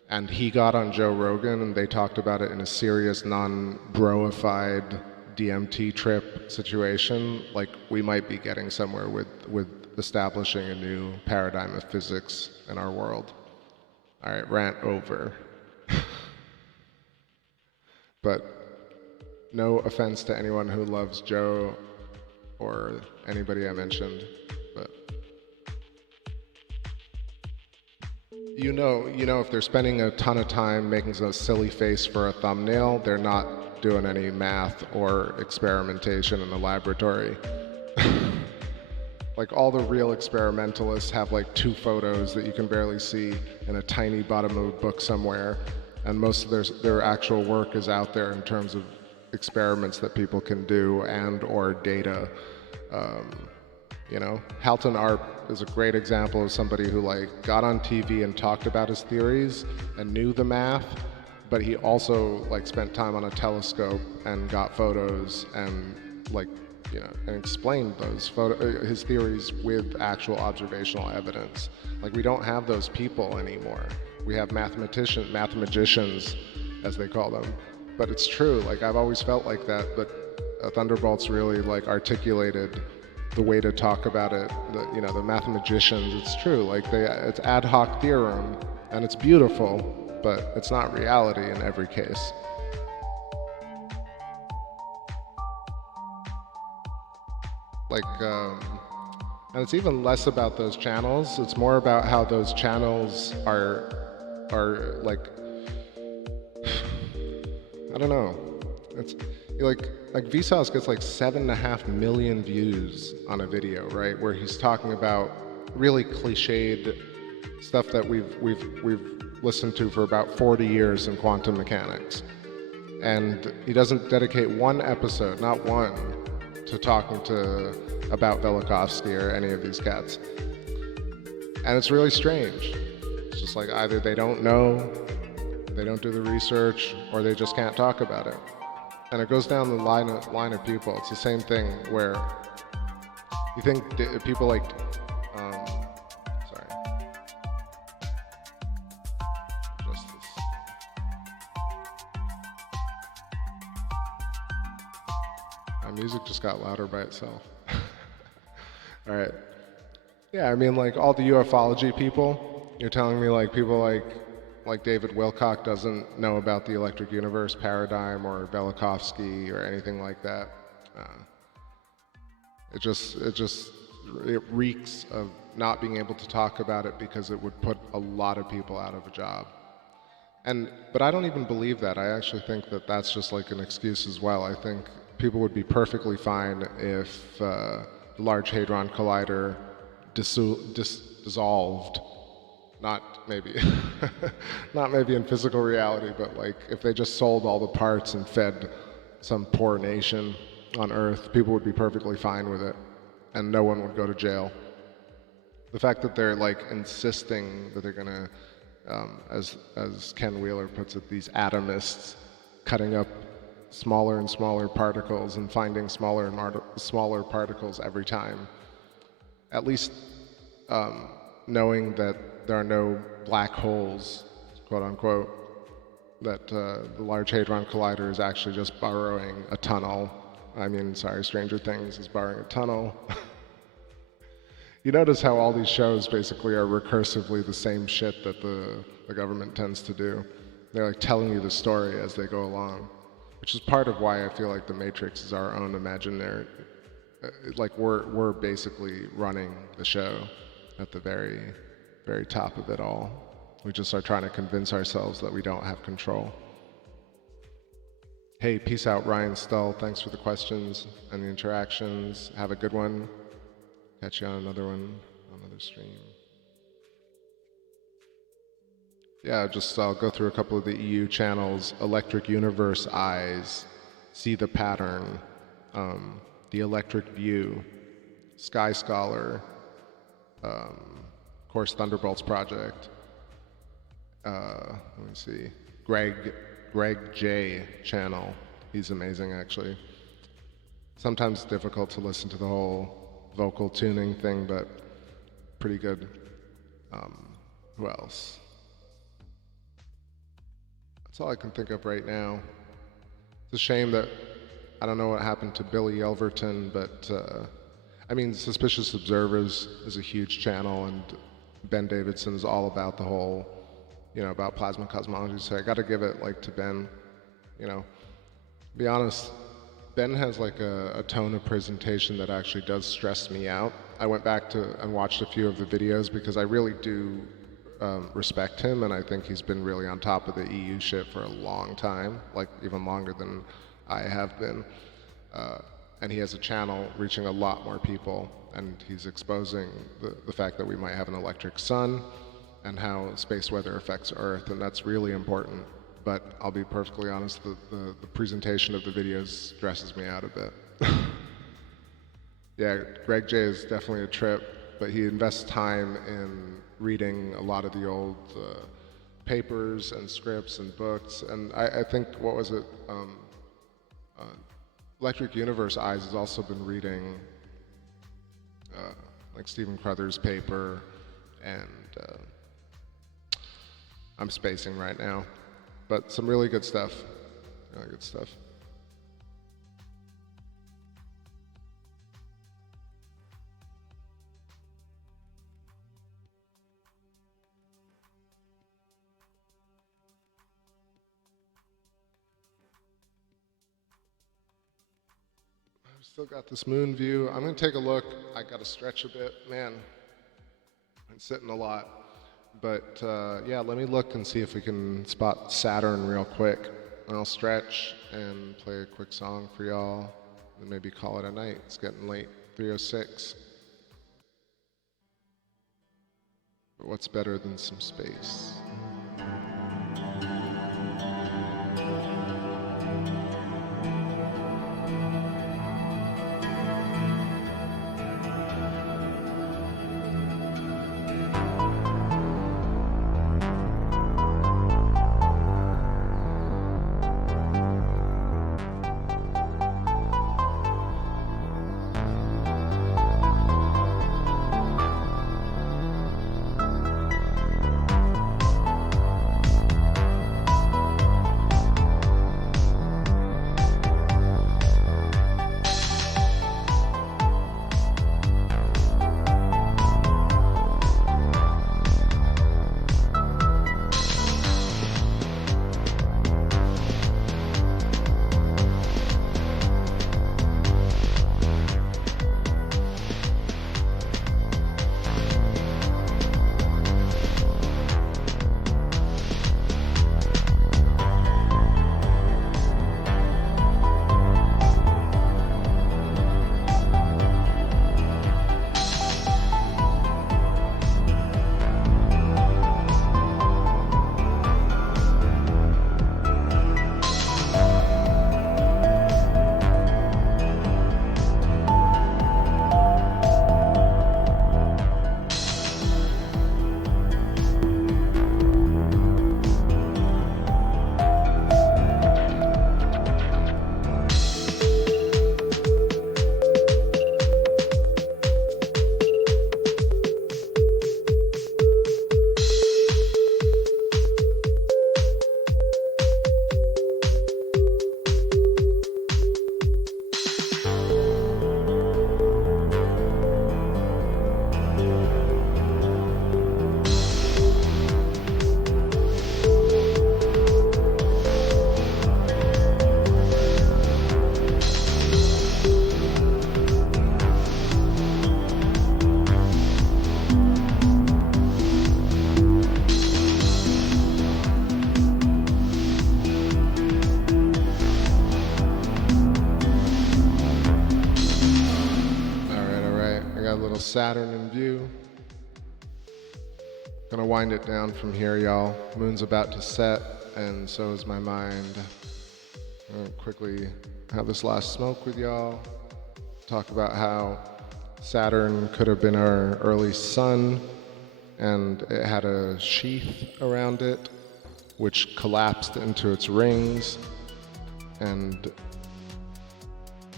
and he got on Joe Rogan and they talked about it in a serious, non-broified DMT trip situation, like, we might be getting somewhere with establishing a new paradigm of physics in our world. All right, rant over. But no offense to anyone who loves Joe or anybody I mentioned, but you know if they're spending a ton of time making a silly face for a thumbnail, they're not doing any math or experimentation in the laboratory. Like all the real experimentalists have like 2 photos that you can barely see in a tiny bottom of a book somewhere, and most of their actual work is out there in terms of experiments that people can do and or data. You know, Halton Arp is a great example of somebody who like got on TV and talked about his theories and knew the math, but he also like spent time on a telescope and got photos and like, you know, and explained his theories with actual observational evidence. Like we don't have those people anymore. We have mathematicians, as they call them. But it's true, like I've always felt like that, but Thunderbolts really like articulated the way to talk about it. The mathematicians, it's true, like it's ad hoc theorem, and it's beautiful, but it's not reality in every case. Like, and it's even less about those channels, it's more about how those channels are like, I don't know, it's like Vsauce gets like 7.5 million views on a video, right? Where he's talking about really cliched stuff that we've listened to for about 40 years in quantum mechanics. And he doesn't dedicate one episode, not one, to talking about Velikovsky or any of these cats. And it's really strange. It's just like either they don't know, they don't do the research, or they just can't talk about it. And it goes down the line of people. It's the same thing where you think people like, just this. My music just got louder by itself. All right. Yeah, I mean, like all the ufology people, you're telling me like people like David Wilcock doesn't know about the electric universe paradigm or Velikovsky or anything like that. It reeks of not being able to talk about it because it would put a lot of people out of a job. But I don't even believe that. I actually think that that's just like an excuse as well. I think people would be perfectly fine if the Large Hadron Collider dissolved. Not maybe in physical reality, but like if they just sold all the parts and fed some poor nation on Earth, people would be perfectly fine with it, and no one would go to jail. The fact that they're like insisting that they're gonna, as Ken Wheeler puts it, these atomists cutting up smaller and smaller particles and finding smaller and smaller particles every time, at least knowing that there are no black holes, quote unquote, that the Large Hadron Collider is actually just borrowing a tunnel. Stranger Things is borrowing a tunnel. You notice how all these shows basically are recursively the same shit that the government tends to do. They're like telling you the story as they go along, which is part of why I feel like The Matrix is our own imaginary, like we're basically running the show at the very, very top of it all. We just are trying to convince ourselves that we don't have control. Hey, peace out, Ryan Stull. Thanks for the questions and the interactions. Have a good one. Catch you on another one, on another stream. Yeah, I'll go through a couple of the EU channels. Electric Universe Eyes, See the Pattern, The Electric View, Sky Scholar, of course, Thunderbolts Project. Let me see. Greg J channel. He's amazing, actually. Sometimes it's difficult to listen to the whole vocal tuning thing, but pretty good. Who else? That's all I can think of right now. It's a shame that I don't know what happened to Billy Elverton, but Suspicious Observers is a huge channel, and Ben Davidson's all about the whole you know, about plasma cosmology, so I got to give it like to Ben. You know, be honest, Ben has like a tone of presentation that actually does stress me out. I went back to and watched a few of the videos because I really do respect him, and I think he's been really on top of the EU shit for a long time, like even longer than I have been. And he has a channel reaching a lot more people, and he's exposing the fact that we might have an electric sun and how space weather affects Earth, and that's really important. But I'll be perfectly honest, the presentation of the videos stresses me out a bit. Yeah, Greg J is definitely a trip, but he invests time in reading a lot of the old papers and scripts and books, and I think, what was it, Electric Universe Eyes has also been reading like Stephen Crothers' paper, and I'm spacing right now, but some really good stuff, really good stuff. Still got this moon view. I'm gonna take a look. I gotta stretch a bit. Man, I'm sitting a lot. But yeah, let me look and see if we can spot Saturn real quick. And I'll stretch and play a quick song for y'all, and maybe call it a night. It's getting late, 3:06. But what's better than some space? Saturn in view. Gonna wind it down from here, y'all. Moon's about to set, and so is my mind. I'm gonna quickly have this last smoke with y'all. Talk about how Saturn could have been our early sun, and it had a sheath around it, which collapsed into its rings, and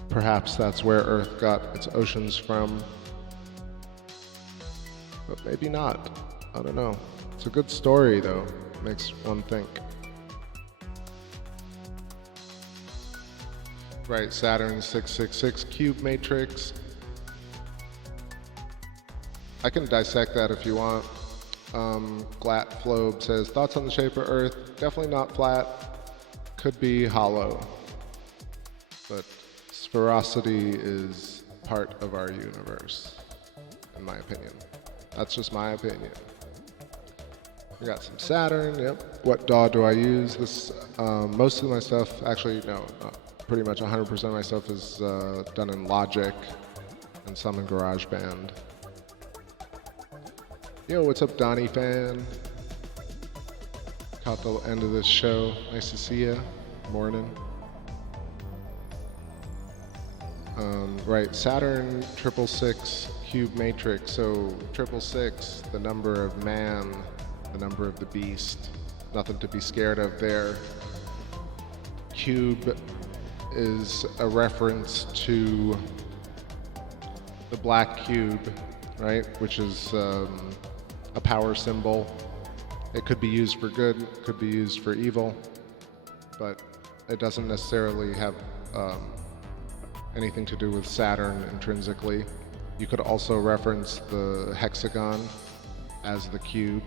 perhaps that's where Earth got its oceans from. But maybe not. I don't know. It's a good story, though. Makes one think. Right, Saturn 666 cube matrix. I can dissect that if you want. Glat Flobe says, thoughts on the shape of Earth? Definitely not flat. Could be hollow. But spherosity is part of our universe, in my opinion. That's just my opinion. We got some Saturn, yep. What DAW do I use? This, most of my stuff, actually, no, pretty much 100% of my stuff is done in Logic and some in GarageBand. Yo, what's up, Donnie fan? Caught the end of this show. Nice to see ya. Morning. Right, Saturn 666 cube matrix. So 666, the number of man, the number of the beast. Nothing to be scared of there. Cube is a reference to the black cube, right? Which is a power symbol. It could be used for good, could be used for evil, but it doesn't necessarily have anything to do with Saturn intrinsically. You could also reference the hexagon as the cube,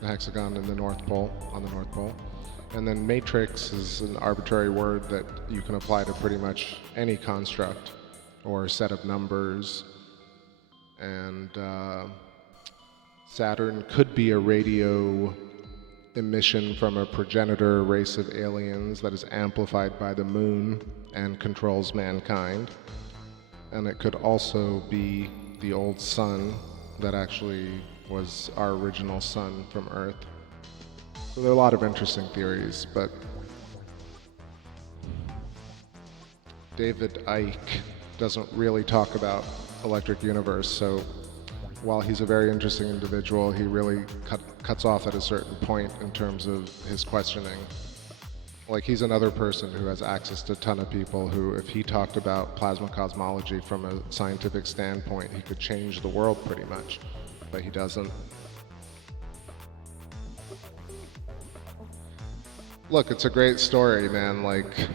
the hexagon in the North Pole, on the North Pole. And then matrix is an arbitrary word that you can apply to pretty much any construct or set of numbers. And Saturn could be a radio emission from a progenitor race of aliens that is amplified by the moon and controls mankind. And it could also be the old sun that actually was our original sun from Earth. So there are a lot of interesting theories, but David Icke doesn't really talk about Electric Universe, so while he's a very interesting individual, he really cuts off at a certain point in terms of his questioning. Like, he's another person who has access to a ton of people who, if he talked about plasma cosmology from a scientific standpoint, he could change the world pretty much, but he doesn't. Look, it's a great story, man. Like,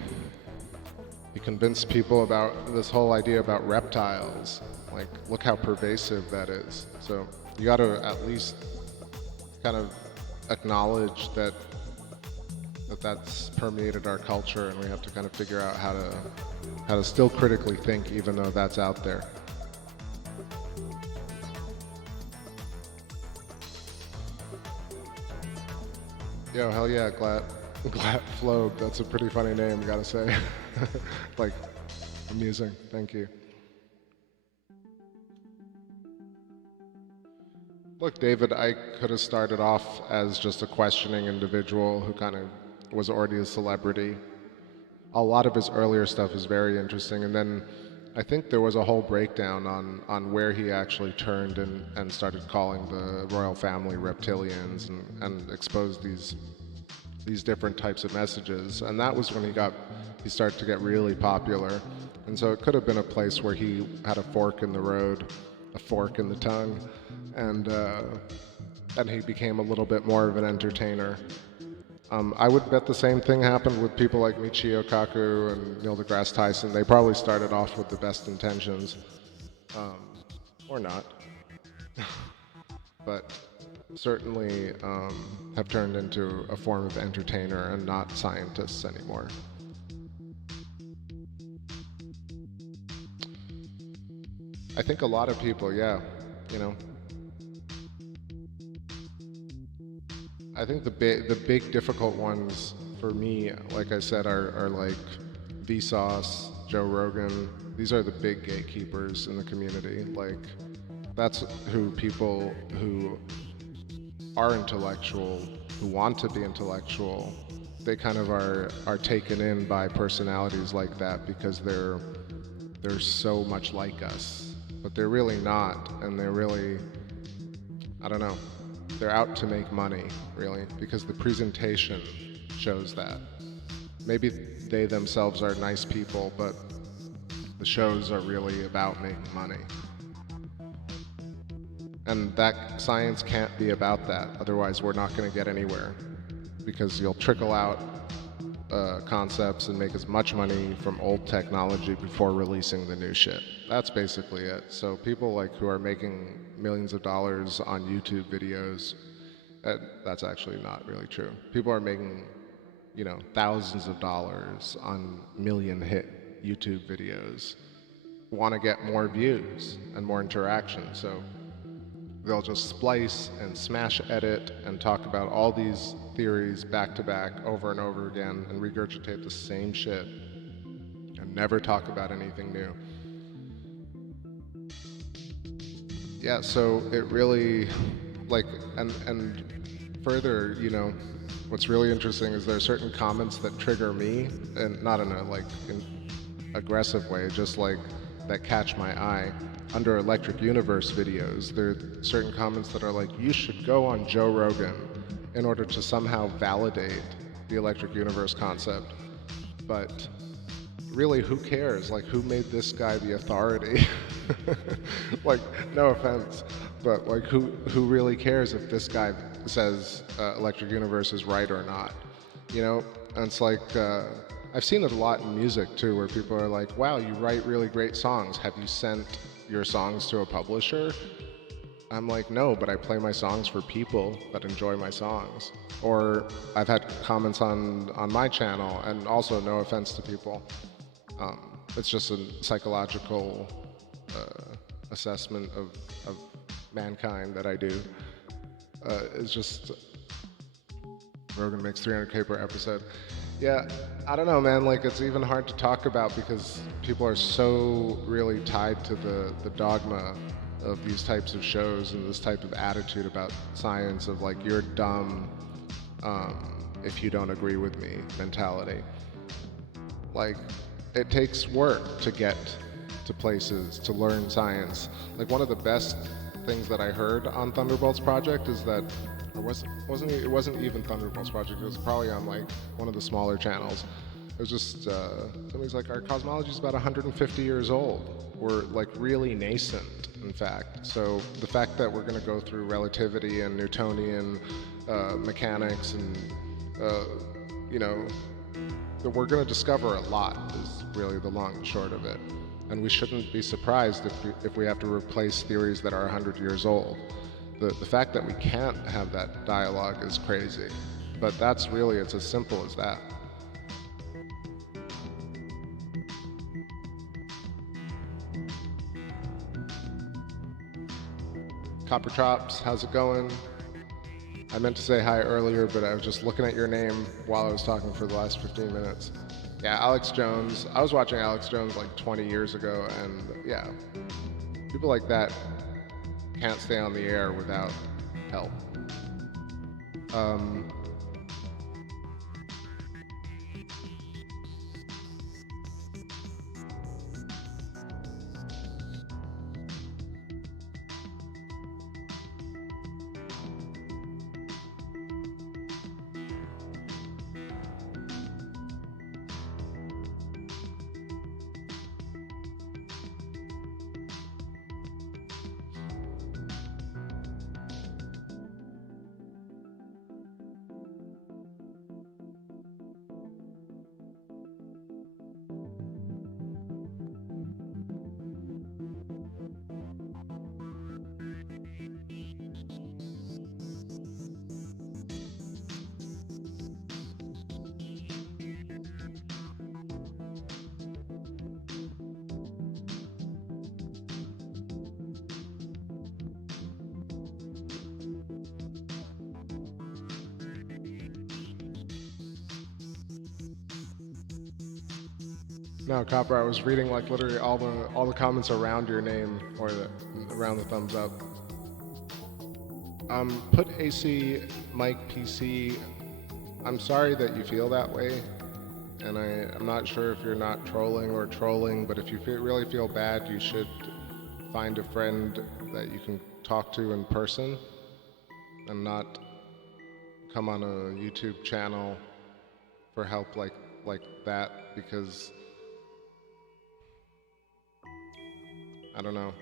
he convinced people about this whole idea about reptiles. Like, look how pervasive that is. So you got to at least kind of acknowledge that that's permeated our culture, and we have to kind of figure out how to still critically think, even though that's out there. Yo, hell yeah, Glat Flobe. That's a pretty funny name, gotta say. Like, amusing. Thank you. Look, David Icke could have started off as just a questioning individual who kind of was already a celebrity. A lot of his earlier stuff is very interesting, and then I think there was a whole breakdown on where he actually turned and started calling the royal family reptilians and exposed these different types of messages, and that was when he started to get really popular. And so it could have been a place where he had a fork in the road, a fork in the tongue, and he became a little bit more of an entertainer. I would bet the same thing happened with people like Michio Kaku and Neil deGrasse Tyson. They probably started off with the best intentions, or not, but certainly have turned into a form of entertainer and not scientists anymore. I think a lot of people, yeah, you know. I think the big difficult ones for me, like I said, are like Vsauce, Joe Rogan. These are the big gatekeepers in the community. Like, that's who people who are intellectual, who want to be intellectual, they kind of are taken in by personalities like that because they're so much like us, but they're really not, and they're really, I don't know. They're out to make money, really, because the presentation shows that. Maybe they themselves are nice people, but the shows are really about making money. And that science can't be about that, otherwise we're not going to get anywhere, because you'll trickle out concepts and make as much money from old technology before releasing the new shit. That's basically it. So people like who are making millions of dollars on YouTube videos, that's actually not really true. People are making, you know, thousands of dollars on million hit YouTube videos, want to get more views and more interaction. So they'll just splice and smash edit and talk about all these theories back to back over and over again and regurgitate the same shit and never talk about anything new. Yeah, so it really, like, and further, you know, what's really interesting is there are certain comments that trigger me, and not in a like aggressive way, just like that catch my eye. Under Electric Universe videos, there are certain comments that are like, you should go on Joe Rogan in order to somehow validate the Electric Universe concept. But really, who cares? Like, who made this guy the authority? Like, no offense, but like, who really cares if this guy says Electric Universe is right or not? You know, and it's like, I've seen it a lot in music too, where people are like, wow, you write really great songs. Have you sent your songs to a publisher? I'm like, no, but I play my songs for people that enjoy my songs. Or I've had comments on my channel, and also no offense to people. It's just a psychological assessment of mankind that I do. It's just, Rogan makes 300K per episode. Yeah, I don't know, man, like, it's even hard to talk about because people are so really tied to the dogma of these types of shows and this type of attitude about science of like, you're dumb if you don't agree with me mentality. Like, it takes work to get to places, to learn science. Like, one of the best things that I heard on Thunderbolt's project is that, or it wasn't even Thunderbolt's project, it was probably on like one of the smaller channels. It was just, somebody's like, our cosmology is about 150 years old. We're like really nascent, in fact. So the fact that we're gonna go through relativity and Newtonian mechanics and, you know, that we're gonna discover a lot is really the long and short of it. And we shouldn't be surprised if we have to replace theories that are 100 years old. The fact that we can't have that dialogue is crazy. But that's really, it's as simple as that. Copper Chops, how's it going? I meant to say hi earlier, but I was just looking at your name while I was talking for the last 15 minutes. Yeah, Alex Jones. I was watching Alex Jones like 20 years ago, and yeah, people like that can't stay on the air without help. No, Copper, I was reading like literally all the comments around your name, or around the thumbs up. Put AC Mike PC. I'm sorry that you feel that way, and I'm not sure if you're not trolling or trolling, but if you really feel bad, you should find a friend that you can talk to in person and not come on a YouTube channel for help like that, because I don't know.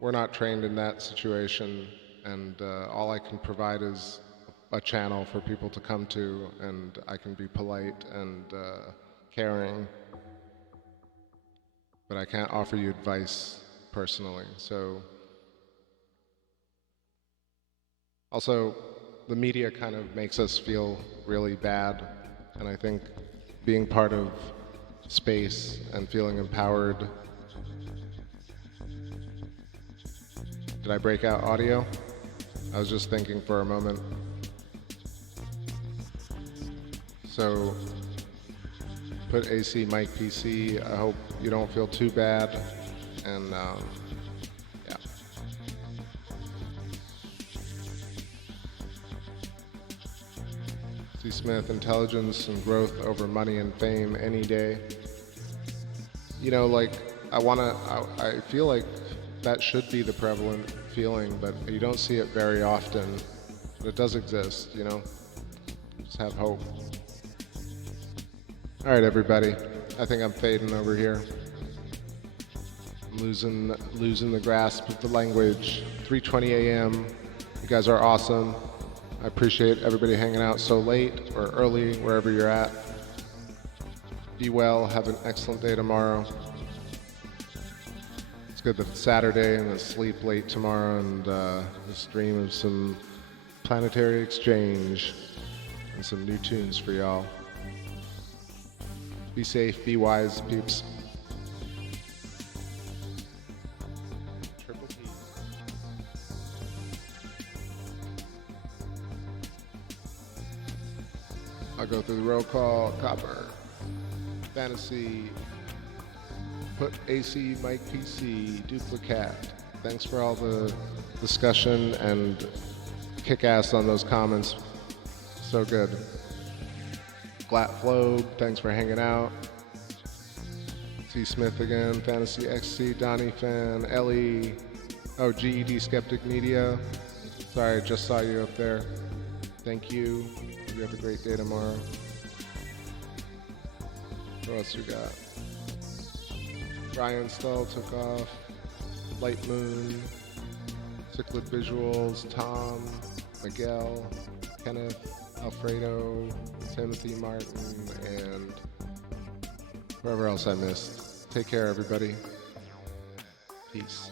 We're not trained in that situation, and all I can provide is a channel for people to come to, and I can be polite and caring, but I can't offer you advice personally. So also, the media kind of makes us feel really bad, and I think being part of space and feeling empowered. Did I break out audio? I was just thinking for a moment. So put AC mic PC. I hope you don't feel too bad, and yeah. SE Schmidt, intelligence and growth over money and fame any day. You know, like, I feel like that should be the prevalent feeling, but you don't see it very often. But it does exist, you know? Just have hope. All right, everybody. I think I'm fading over here. I'm losing the grasp of the language. 3:20 a.m. You guys are awesome. I appreciate everybody hanging out so late or early, wherever you're at. Be well. Have an excellent day tomorrow. It's good that it's Saturday and I sleep late tomorrow and just dream of some planetary exchange and some new tunes for y'all. Be safe, be wise, peeps. Triple P. I'll go through the roll call. Copper. Fantasy. Put AC mic PC. Duplicate. Thanks for all the discussion and kick ass on those comments. So good. Glat Flow, thanks for hanging out. T. Smith again, Fantasy XC, Donnie Fan, Ellie, oh, GED Skeptic Media. Sorry, I just saw you up there. Thank you. You have a great day tomorrow. What else you got? Brian Stull took off. Light Moon, Cichlid Visuals, Tom, Miguel, Kenneth, Alfredo, Timothy Martin, and whoever else I missed. Take care, everybody. Peace.